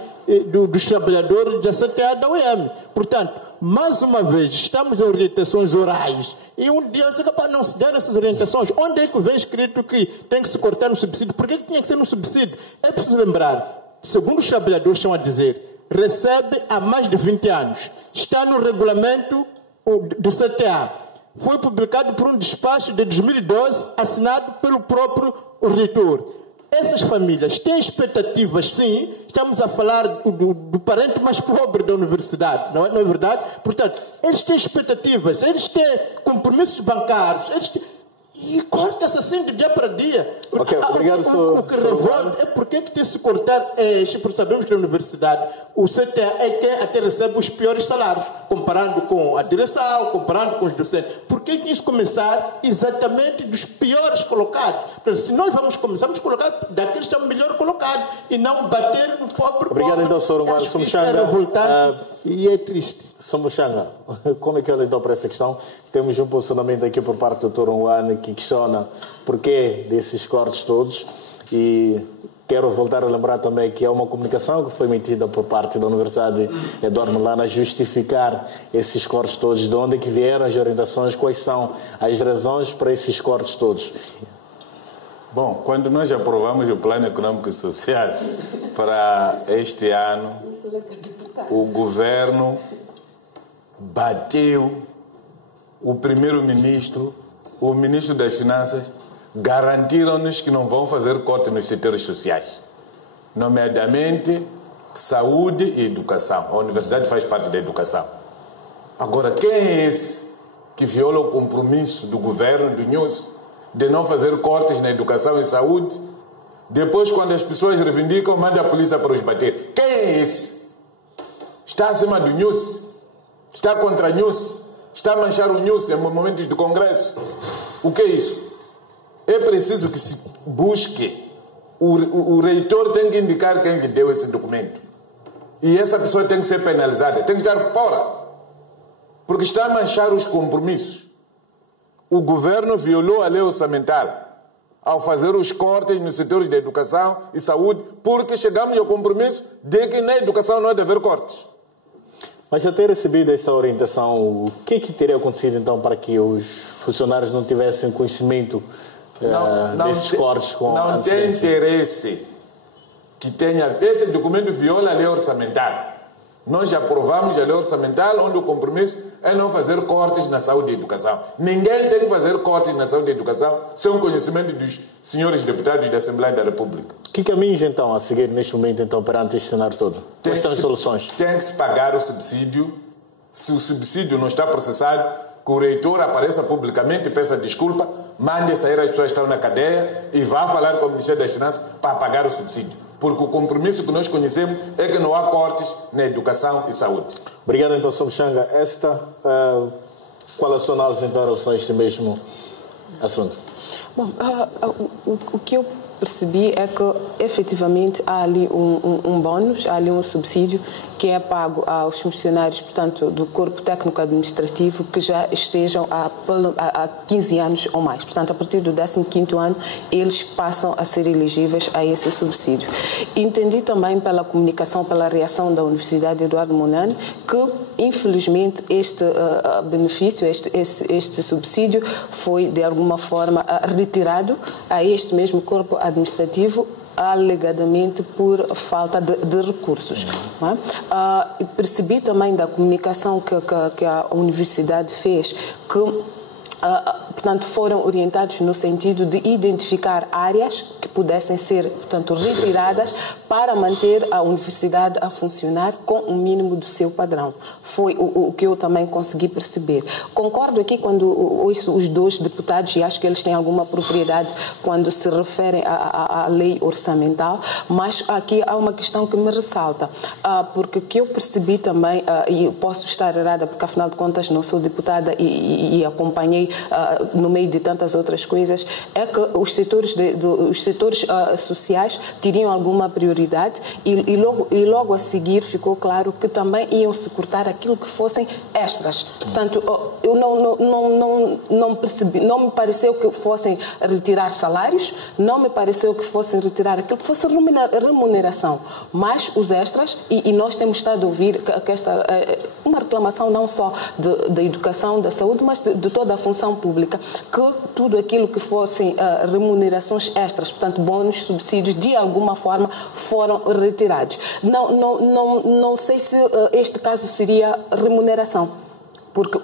dos trabalhadores da CTA da UEM. Portanto, mais uma vez, estamos em orientações orais e um dia você é capaz de não se dar essas orientações. Onde é que vem escrito que tem que se cortar no subsídio? Por que tinha que ser no subsídio? É preciso lembrar, segundo os trabalhadores estão a dizer, recebe há mais de 20 anos. Está no regulamento do CTA. Foi publicado por um despacho de 2012, assinado pelo próprio reitor. Essas famílias têm expectativas, sim. Estamos a falar do parente mais pobre da universidade, não é verdade? Portanto, eles têm expectativas, eles têm compromissos bancários, e corta-se assim de dia para dia. Ok, obrigado, o que revolta é porque tem que se cortar porque sabemos que na universidade o CTA é quem até recebe os piores salários, comparando com a direção, comparando com os docentes. Por que isso começar exatamente dos piores colocados? Porque se nós vamos colocar daqueles que estão melhor colocados e não bater no pobre. Obrigado, então, Sr. Nguan. É revoltante e é triste. Somuchanga, como é que olha então para essa questão? Temos um posicionamento aqui por parte do Dr. Nguan que questiona porquê desses cortes todos, e quero voltar a lembrar também que há uma comunicação que foi emitida por parte da Universidade Eduardo Milano a justificar esses cortes todos, de onde é que vieram as orientações, quais são as razões para esses cortes todos. Bom, quando nós aprovamos o Plano Econômico e Social para este ano, o governo bateu o primeiro-ministro, o ministro das Finanças, garantiram-nos que não vão fazer corte nos setores sociais, nomeadamente saúde e educação. A universidade faz parte da educação. Agora, quem é esse que viola o compromisso do governo, do NUS, de não fazer cortes na educação e saúde? Depois, quando as pessoas reivindicam, manda a polícia para os bater. Quem é esse? Está acima do NUS? Está contra a NUS? Está a manchar o NUS em momentos de congresso? O que é isso? É preciso que se busque. O reitor tem que indicar quem lhe deu esse documento. E essa pessoa tem que ser penalizada, tem que estar fora. Porque está a manchar os compromissos. O governo violou a lei orçamentária. ao fazer os cortes nos setores de educação e saúde, porque chegamos ao compromisso de que na educação não há de haver cortes. Mas já ter recebido essa orientação, o que teria acontecido então para que os funcionários não tivessem conhecimento desses cortes com a Não tem interesse que tenha... Esse documento viola a lei orçamental. Nós já aprovamos a lei orçamental, onde o compromisso é não fazer cortes na saúde e educação. Ninguém tem que fazer cortes na saúde e educação sem o conhecimento dos senhores deputados da Assembleia da República. Que caminhos, então, a seguir neste momento, então, perante este cenário todo? Quais são as soluções? Tem que se pagar o subsídio. Se o subsídio não está processado, que o reitor apareça publicamente e peça desculpa, mande sair as pessoas que estão na cadeia e vá falar com o Ministério das Finanças para pagar o subsídio. Porque o compromisso que nós conhecemos é que não há cortes na educação e saúde. Obrigado, então, Sr. Mchanga. Qual é a sua análise, então, em relação a este mesmo assunto? Bom, o que eu percebi é que, efetivamente, há ali um bónus, há ali um subsídio que é pago aos funcionários, portanto, do corpo técnico-administrativo que já estejam há 15 anos ou mais. Portanto, a partir do 15º ano, eles passam a ser elegíveis a esse subsídio. Entendi também pela comunicação, pela reação da Universidade Eduardo Mondlane, que, infelizmente, este benefício, este subsídio foi, de alguma forma, retirado a este mesmo corpo administrativo, alegadamente por falta de recursos. Percebi também da comunicação que a universidade fez que, portanto, foram orientados no sentido de identificar áreas que pudessem ser, portanto, retiradas para manter a universidade a funcionar com o mínimo do seu padrão. Foi o que eu também consegui perceber. Concordo aqui quando ouço os dois deputados, e acho que eles têm alguma propriedade quando se referem à lei orçamental, mas aqui há uma questão que me ressalta, porque que eu percebi também, e posso estar errada, porque afinal de contas não sou deputada e acompanhei no meio de tantas outras coisas, é que os setores sociais teriam alguma prioridade e logo a seguir ficou claro que também iam se cortar aquilo que fossem extras. Portanto, eu não percebi, não me pareceu que fossem retirar salários, não me pareceu que fossem retirar aquilo que fosse remuneração, mas os extras, e nós temos estado a ouvir que esta uma reclamação não só da educação, da saúde, mas de toda a função pública, que tudo aquilo que fossem remunerações extras, portanto, bônus, subsídios, de alguma forma foram retirados. Não sei se este caso seria remuneração, porque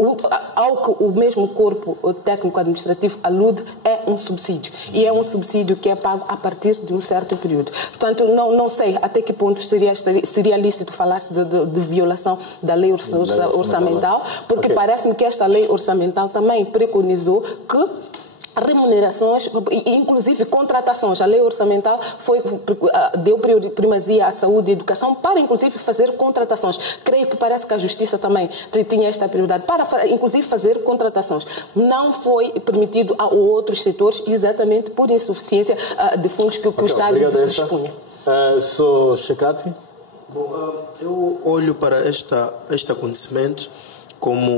ao que o mesmo corpo técnico-administrativo alude é um subsídio, e é um subsídio que é pago a partir de um certo período. Portanto, não sei até que ponto seria lícito falar-se de violação da lei orçamental, porque parece-me que esta lei orçamental também preconizou que remunerações, inclusive contratações. A lei orçamental deu primazia à saúde e educação para, inclusive, fazer contratações. Creio que parece que a Justiça também tinha esta prioridade para, inclusive, fazer contratações. Não foi permitido a outros setores, exatamente por insuficiência de fundos que o Estado dispunha. Sou Checati. Bom, eu olho para este acontecimento como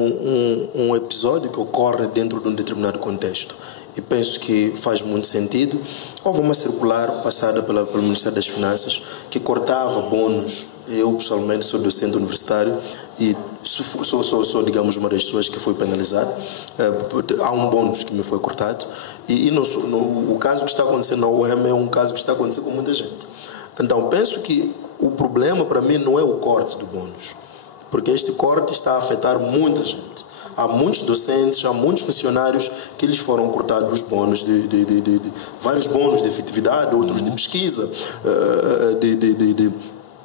um episódio que ocorre dentro de um determinado contexto. E penso que faz muito sentido. Houve uma circular passada pelo Ministério das Finanças que cortava bônus. Eu, pessoalmente, sou docente universitário e sou, digamos, uma das pessoas que foi penalizada. Há um bônus que me foi cortado. E o caso que está acontecendo na UEM é um caso que está acontecendo com muita gente. Então, penso que o problema, para mim, não é o corte do bônus, porque este corte está a afetar muita gente. Há muitos docentes, há muitos funcionários que lhes foram cortados os bônus, vários bônus de efetividade, outros de pesquisa,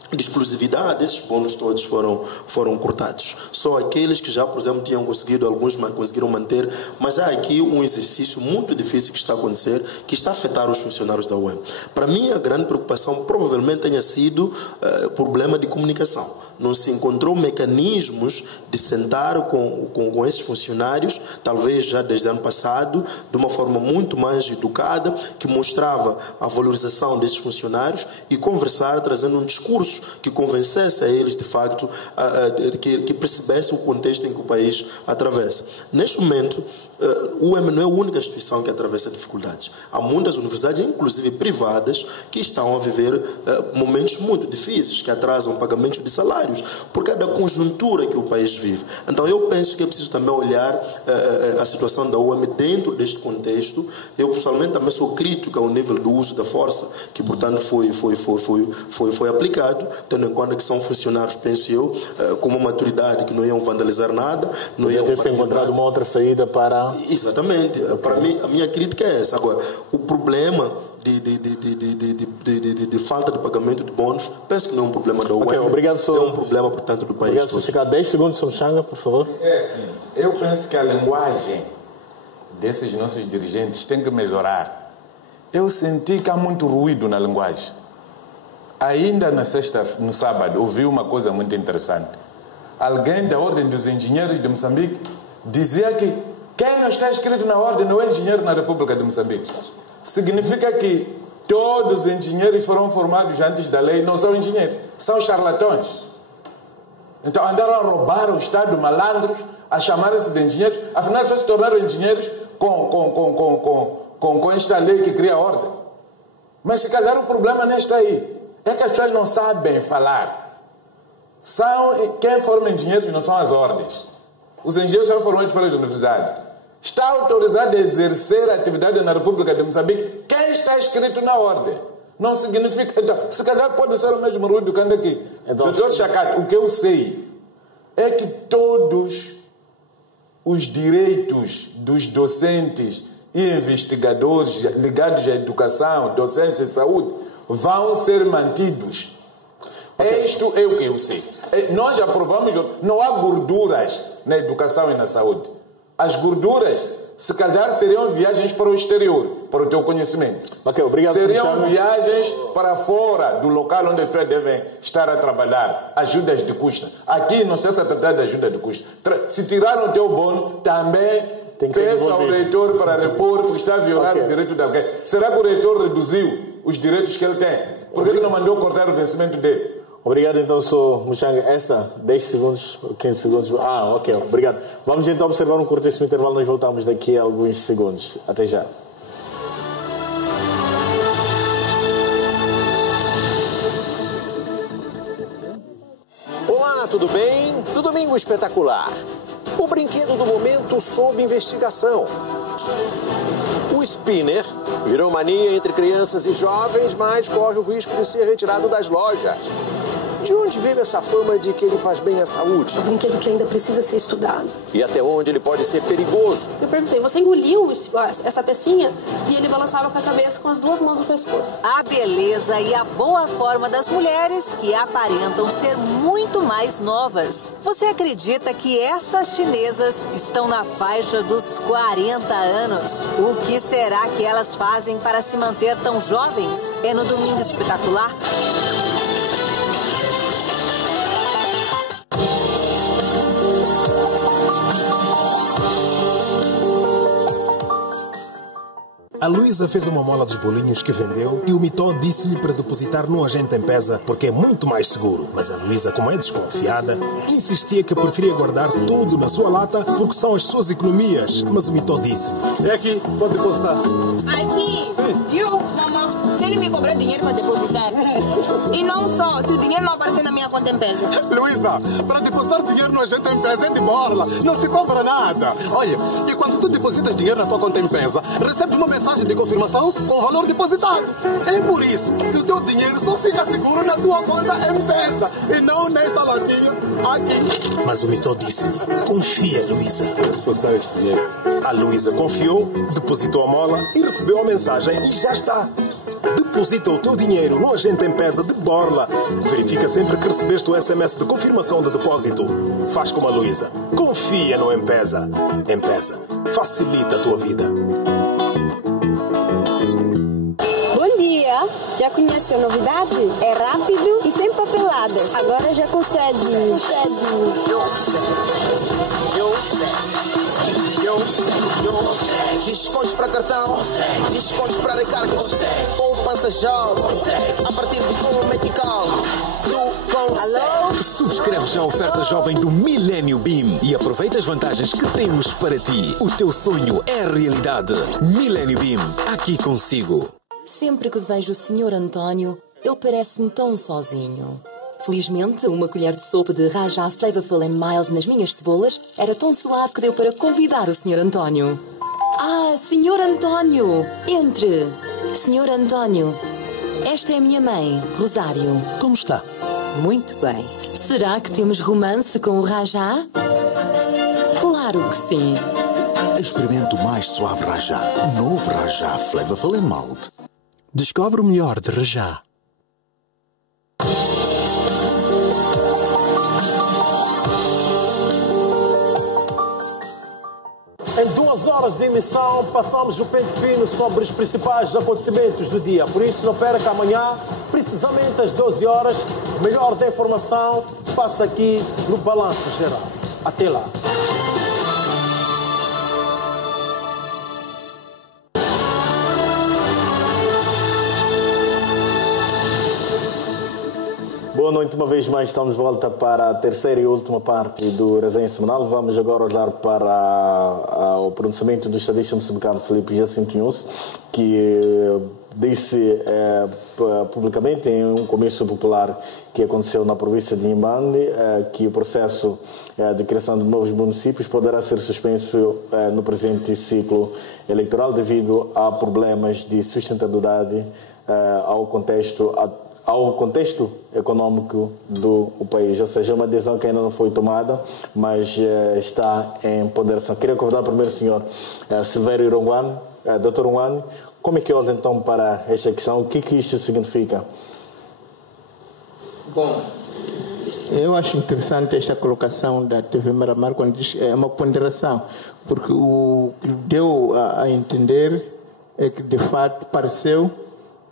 de exclusividade. Esses bônus todos foram cortados. Só aqueles que já, por exemplo, tinham conseguido, alguns conseguiram manter, mas há aqui um exercício muito difícil que está a acontecer, que está a afetar os funcionários da UEM. Para mim, a grande preocupação provavelmente tenha sido problema de comunicação. Não se encontrou mecanismos de sentar com esses funcionários, talvez já desde o ano passado, de uma forma muito mais educada, que mostrava a valorização desses funcionários e conversar, trazendo um discurso que convencesse a eles, de facto, que percebessem o contexto em que o país atravessa. Neste momento, o UEM não é a única instituição que atravessa dificuldades. Há muitas universidades, inclusive privadas, que estão a viver momentos muito difíceis, que atrasam pagamentos de salários, por causa da conjuntura que o país vive. Então, eu penso que é preciso também olhar a situação da UEM dentro deste contexto. Eu, pessoalmente, também sou crítico ao nível do uso da força, que, portanto, foi aplicado, tendo em conta que são funcionários, penso eu, com uma maturidade, que não iam vandalizar nada, não iam ter encontrado uma outra saída para... Exatamente. Para mim, a minha crítica é essa. Agora, o problema de falta de pagamento de bônus, penso que não é um problema da UEM, é um problema, portanto, do país todo. Chegar 10 segundos, Sr. Xanga, por favor. Sim. Eu penso que a linguagem desses nossos dirigentes tem que melhorar. Eu senti que há muito ruído na linguagem. Ainda no sábado, ouvi uma coisa muito interessante. Alguém da Ordem dos Engenheiros de Moçambique dizia que quem não está escrito na ordem não é engenheiro na República de Moçambique. Significa que todos os engenheiros foram formados antes da lei, não são engenheiros, são charlatões. Então andaram a roubar o Estado, malandros, a chamarem-se de engenheiros, afinal só se tornaram engenheiros com esta lei que cria a ordem. Mas se calhar o problema não está aí, é que as pessoas não sabem falar. Quem forma engenheiros não são as ordens. Os engenheiros são formados pelas universidades. Está autorizado a exercer a atividade na República de Moçambique quem está escrito na ordem. Não significa... Então, se calhar pode ser o mesmo ruído que anda aqui. Doutor Chacat, o que eu sei é que todos os direitos dos docentes e investigadores ligados à educação, docência e saúde vão ser mantidos. Isto é o que eu sei. Nós aprovamos... Não há gorduras na educação e na saúde. As gorduras, se calhar, seriam viagens para o exterior, para o teu conhecimento. Obrigado, seriam viagens para fora do local onde as pessoas devem estar a trabalhar. Ajudas de custo. Aqui não está a tratar de ajuda de custo. Se tiraram o teu bônus, também peça ao reitor para repor, porque está a violar o direito de alguém. Será que o reitor reduziu os direitos que ele tem? Por que ele não mandou cortar o vencimento dele? Obrigado, então, Sr. Muxanga. 10 segundos, 15 segundos. Ok, obrigado. Vamos então observar um curtíssimo intervalo. Nós voltamos daqui a alguns segundos. Até já. Olá, tudo bem? No Domingo Espetacular. O brinquedo do momento sob investigação. O spinner virou mania entre crianças e jovens, mas corre o risco de ser retirado das lojas. De onde veio essa fama de que ele faz bem à saúde? É um brinquedo que ainda precisa ser estudado. E até onde ele pode ser perigoso? Eu perguntei, você engoliu essa pecinha? E ele balançava com a cabeça com as duas mãos no pescoço. A beleza e a boa forma das mulheres que aparentam ser muito mais novas. Você acredita que essas chinesas estão na faixa dos 40 anos? O que será que elas fazem para se manter tão jovens? É no Domingo Espetacular. A Luísa fez uma mola dos bolinhos que vendeu e o Mitó disse-lhe para depositar no agente Empesa porque é muito mais seguro. Mas a Luísa, como é desconfiada, insistia que preferia guardar tudo na sua lata porque são as suas economias. Mas o Mitó disse-lhe: é aqui, pode depositar. Aqui? Sim. Viu, mamãe? Se ele me cobrar dinheiro para depositar. E não só, se o dinheiro não aparecer na minha conta Empesa. Luísa, para depositar dinheiro no agente Empesa é de borla, não se cobra nada. Olha, e quando tu depositas dinheiro na tua conta Empesa, recebes uma mensagem de confirmação com o valor depositado. É por isso que o teu dinheiro só fica seguro na tua conta Empesa e não nesta latinha aqui. Mas o Mitó disse-lhe: confia, Luísa. Vou depositar este dinheiro. A Luísa confiou, depositou a mola e recebeu a mensagem e já está. Deposita o teu dinheiro no agente Empesa de borla. Verifica sempre que recebeste o SMS de confirmação de depósito. Faz como a Luísa. Confia no Empesa. Empesa facilita a tua vida. Bom dia! Já conhece a novidade? É rápido e sem papeladas. Agora já consegue. Descontos para cartão, descontos para recargas, poupança jovem, a partir de como metical. Alô? Subscreve já a oferta jovem do Millennium Beam e aproveita as vantagens que temos para ti. O teu sonho é realidade. Millennium Beam, aqui consigo. Sempre que vejo o Sr. António, ele parece-me tão sozinho. Felizmente, uma colher de sopa de Rajah Flavorful and Mild nas minhas cebolas era tão suave que deu para convidar o Sr. António. Ah, Sr. António, entre. Sr. António, esta é a minha mãe, Rosário. Como está? Muito bem. Será que temos romance com o Rajah? Claro que sim. Experimente o mais suave Rajah. Novo Rajah Flavorful and Mild. Descobre o melhor de Rajah. Em 2 horas de emissão, passamos o pente fino sobre os principais acontecimentos do dia. Por isso, não perca amanhã, precisamente às 12 horas, melhor da informação passa aqui no Balanço Geral. Até lá. Boa noite, uma vez mais estamos de volta para a terceira e última parte do Resenha Semanal. Vamos agora olhar para o pronunciamento do estadista moçambicano Filipe Jacinto Nhus, que disse publicamente em um comício popular que aconteceu na província de Inhambane que o processo de criação de novos municípios poderá ser suspenso no presente ciclo eleitoral devido a problemas de sustentabilidade ao contexto econômico do país, ou seja, uma decisão que ainda não foi tomada, mas está em ponderação. Queria convidar primeiro o senhor Silvério Irongwane, Dr. Irongwane, como é que olha então para esta questão? O que isto significa? Bom, eu acho interessante esta colocação da TV Miramar quando diz é uma ponderação, porque o que deu a entender é que de fato pareceu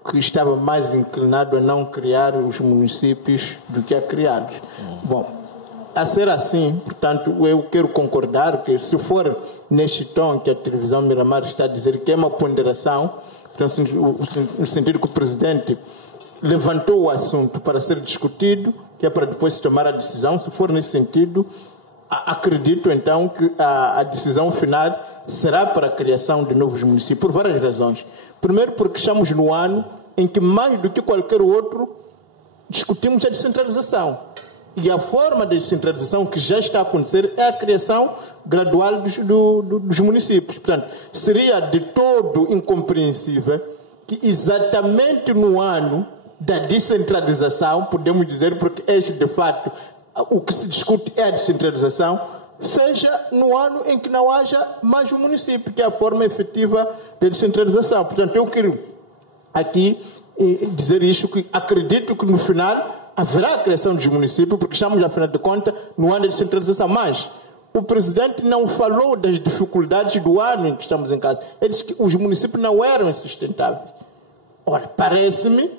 que estava mais inclinado a não criar os municípios do que a criá-los. Bom, a ser assim, portanto, eu quero concordar que se for neste tom que a televisão Miramar está a dizer que é uma ponderação, então, no sentido que o presidente levantou o assunto para ser discutido, que é para depois se tomar a decisão, se for nesse sentido, acredito então que a decisão final será para a criação de novos municípios, por várias razões. Primeiro, porque estamos no ano em que, mais do que qualquer outro, discutimos a descentralização. E a forma de descentralização que já está a acontecer é a criação gradual dos municípios. Portanto, seria de todo incompreensível que exatamente no ano da descentralização, podemos dizer, porque este, de fato, o que se discute é a descentralização, seja no ano em que não haja mais um município, que é a forma efetiva de descentralização. Portanto, eu quero aqui dizer isto, que acredito que no final haverá a criação dos municípios, porque estamos, afinal de contas, no ano de descentralização. Mas o presidente não falou das dificuldades do ano em que estamos em casa. Ele disse que os municípios não eram sustentáveis. Ora, parece-me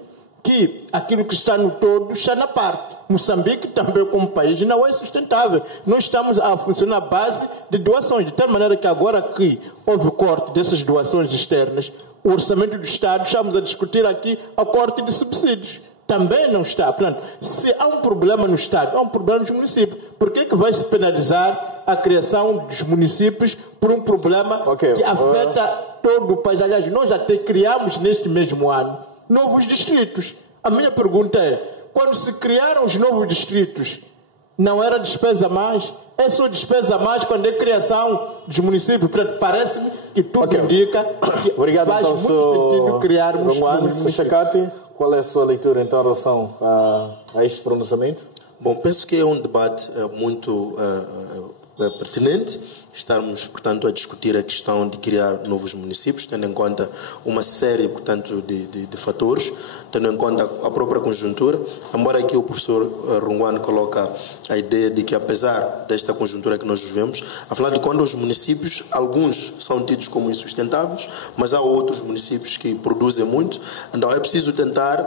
que aquilo que está no todo está na parte. Moçambique também como país não é sustentável. Nós estamos a funcionar à base de doações, de tal maneira que agora que houve corte dessas doações externas, o orçamento do Estado, estamos a discutir aqui a corte de subsídios. Também não está. Portanto, se há um problema no Estado, há um problema nos municípios. Por que vai se penalizar a criação dos municípios por um problema que afeta todo o país? Aliás, nós até criamos neste mesmo ano novos distritos. A minha pergunta é, quando se criaram os novos distritos, não era despesa a mais? É só despesa a mais quando é criação dos municípios? Portanto, parece-me que tudo indica que faz muito sentido criarmos novos municípios. Qual é a sua leitura então, em relação a este pronunciamento? Bom, penso que é um debate muito pertinente. Estarmos, portanto, a discutir a questão de criar novos municípios, tendo em conta uma série, portanto, de fatores, tendo em conta a própria conjuntura, embora aqui o professor Irongwane coloca a ideia de que, apesar desta conjuntura que nós vivemos, afinal de contas, os municípios, alguns são tidos como insustentáveis, mas há outros municípios que produzem muito, então é preciso tentar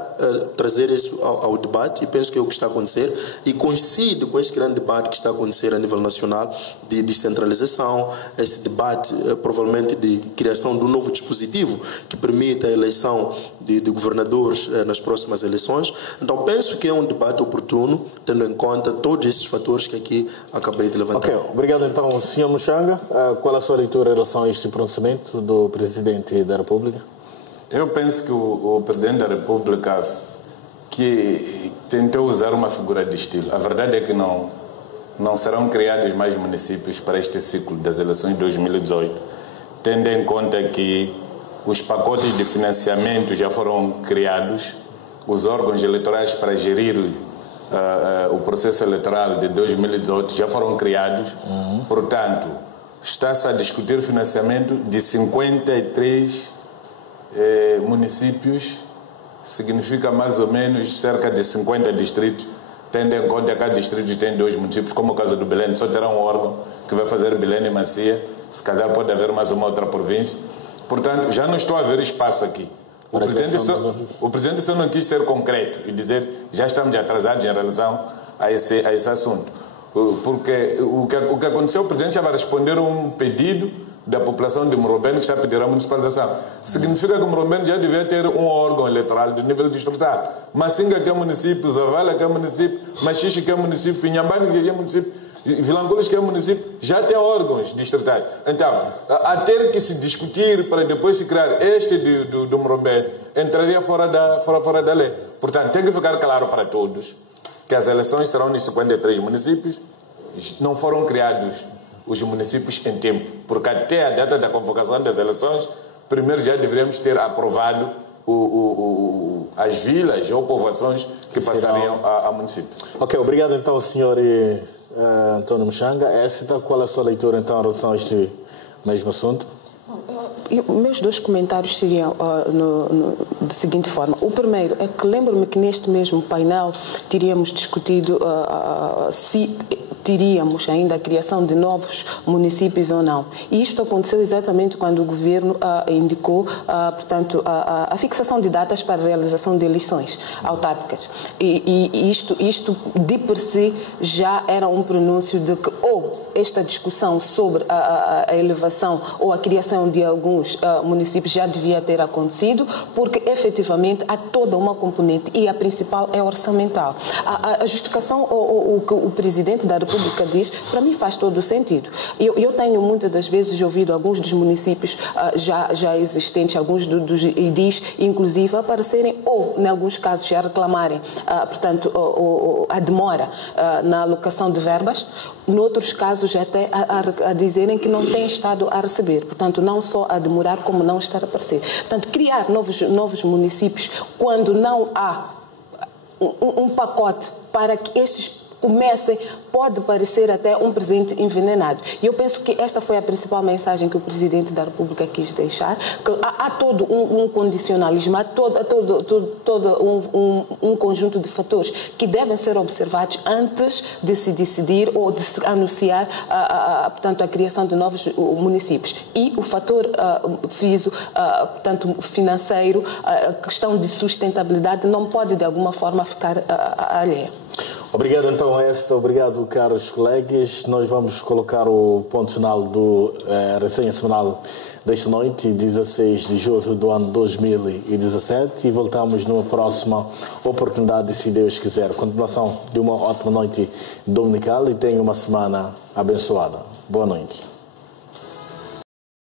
trazer isso ao debate, e penso que é o que está a acontecer, e coincide com este grande debate que está a acontecer a nível nacional de descentralização, reflexão, esse debate, provavelmente de criação de um novo dispositivo que permita a eleição de governadores nas próximas eleições. Então, penso que é um debate oportuno, tendo em conta todos esses fatores que aqui acabei de levantar. Ok, obrigado então, Sr. Mushanga. Qual é a sua leitura em relação a este pronunciamento do Presidente da República? Eu penso que o Presidente da República que tentou usar uma figura de estilo. A verdade é que não serão criados mais municípios para este ciclo das eleições de 2018, tendo em conta que os pacotes de financiamento já foram criados, os órgãos eleitorais para gerir o processo eleitoral de 2018 já foram criados. Portanto, está-se a discutir financiamento de 53 municípios, significa mais ou menos cerca de 50 distritos, tendo em conta que cada distrito tem 2 municípios, como o caso do Belém, só terá um órgão que vai fazer Belém e Macia, se calhar pode haver mais uma outra província. Portanto, já não estou a ver espaço aqui. O Presidente só não quis ser concreto e dizer já estamos atrasados em relação a esse assunto. Porque o que aconteceu, o Presidente já vai responder um pedido da população de Murrombene que está a pedir a municipalização. Significa que Murrombene já devia ter um órgão eleitoral de nível distrital. Massinga, que é município, Zavala, que é município, Machixe, que é município, Inhambane, que é município, Vilanculas, que é município, já tem órgãos distritais. Então, a ter que se discutir para depois se criar este do Murrombene, entraria fora da lei. Portanto, tem que ficar claro para todos que as eleições serão nos 53 municípios, não foram criados os municípios em tempo, porque até a data da convocação das eleições, primeiro já deveríamos ter aprovado as vilas ou povoações que passariam a município. Ok, obrigado então, Sr. António Mushanga. Qual é a sua leitura então em relação a este mesmo assunto? Meus 2 comentários seriam da seguinte forma. O primeiro é que lembro-me que neste mesmo painel teríamos discutido se teríamos ainda a criação de novos municípios ou não. E isto aconteceu exatamente quando o governo indicou, portanto, a fixação de datas para a realização de eleições autárquicas. E isto de per si já era um pronúncio de que ou esta discussão sobre a elevação ou a criação de alguns municípios já devia ter acontecido, porque efetivamente há toda uma componente e a principal é orçamental. A justificação, o que o Presidente da República diz, para mim faz todo o sentido. Eu tenho muitas das vezes ouvido alguns dos municípios já existentes, alguns dos IDIs, inclusive, aparecerem ou, em alguns casos, já reclamarem, portanto, a demora na alocação de verbas, noutros casos até a dizerem que não têm estado a receber. Portanto, não só a demorar, como não estar a aparecer. Portanto, criar novos municípios quando não há um pacote para que estes comecem, pode parecer até um presente envenenado. E eu penso que esta foi a principal mensagem que o Presidente da República quis deixar, que há todo um condicionalismo, há todo um conjunto de fatores que devem ser observados antes de se decidir ou de se anunciar portanto, a criação de novos municípios. E o fator portanto, financeiro, a questão de sustentabilidade não pode de alguma forma ficar alheia. Obrigado então, obrigado, caros colegas. Nós vamos colocar o ponto final do resenha semanal desta noite, 16 de julho do ano 2017, e voltamos numa próxima oportunidade, se Deus quiser. Continuação de uma ótima noite dominical e tenha uma semana abençoada. Boa noite.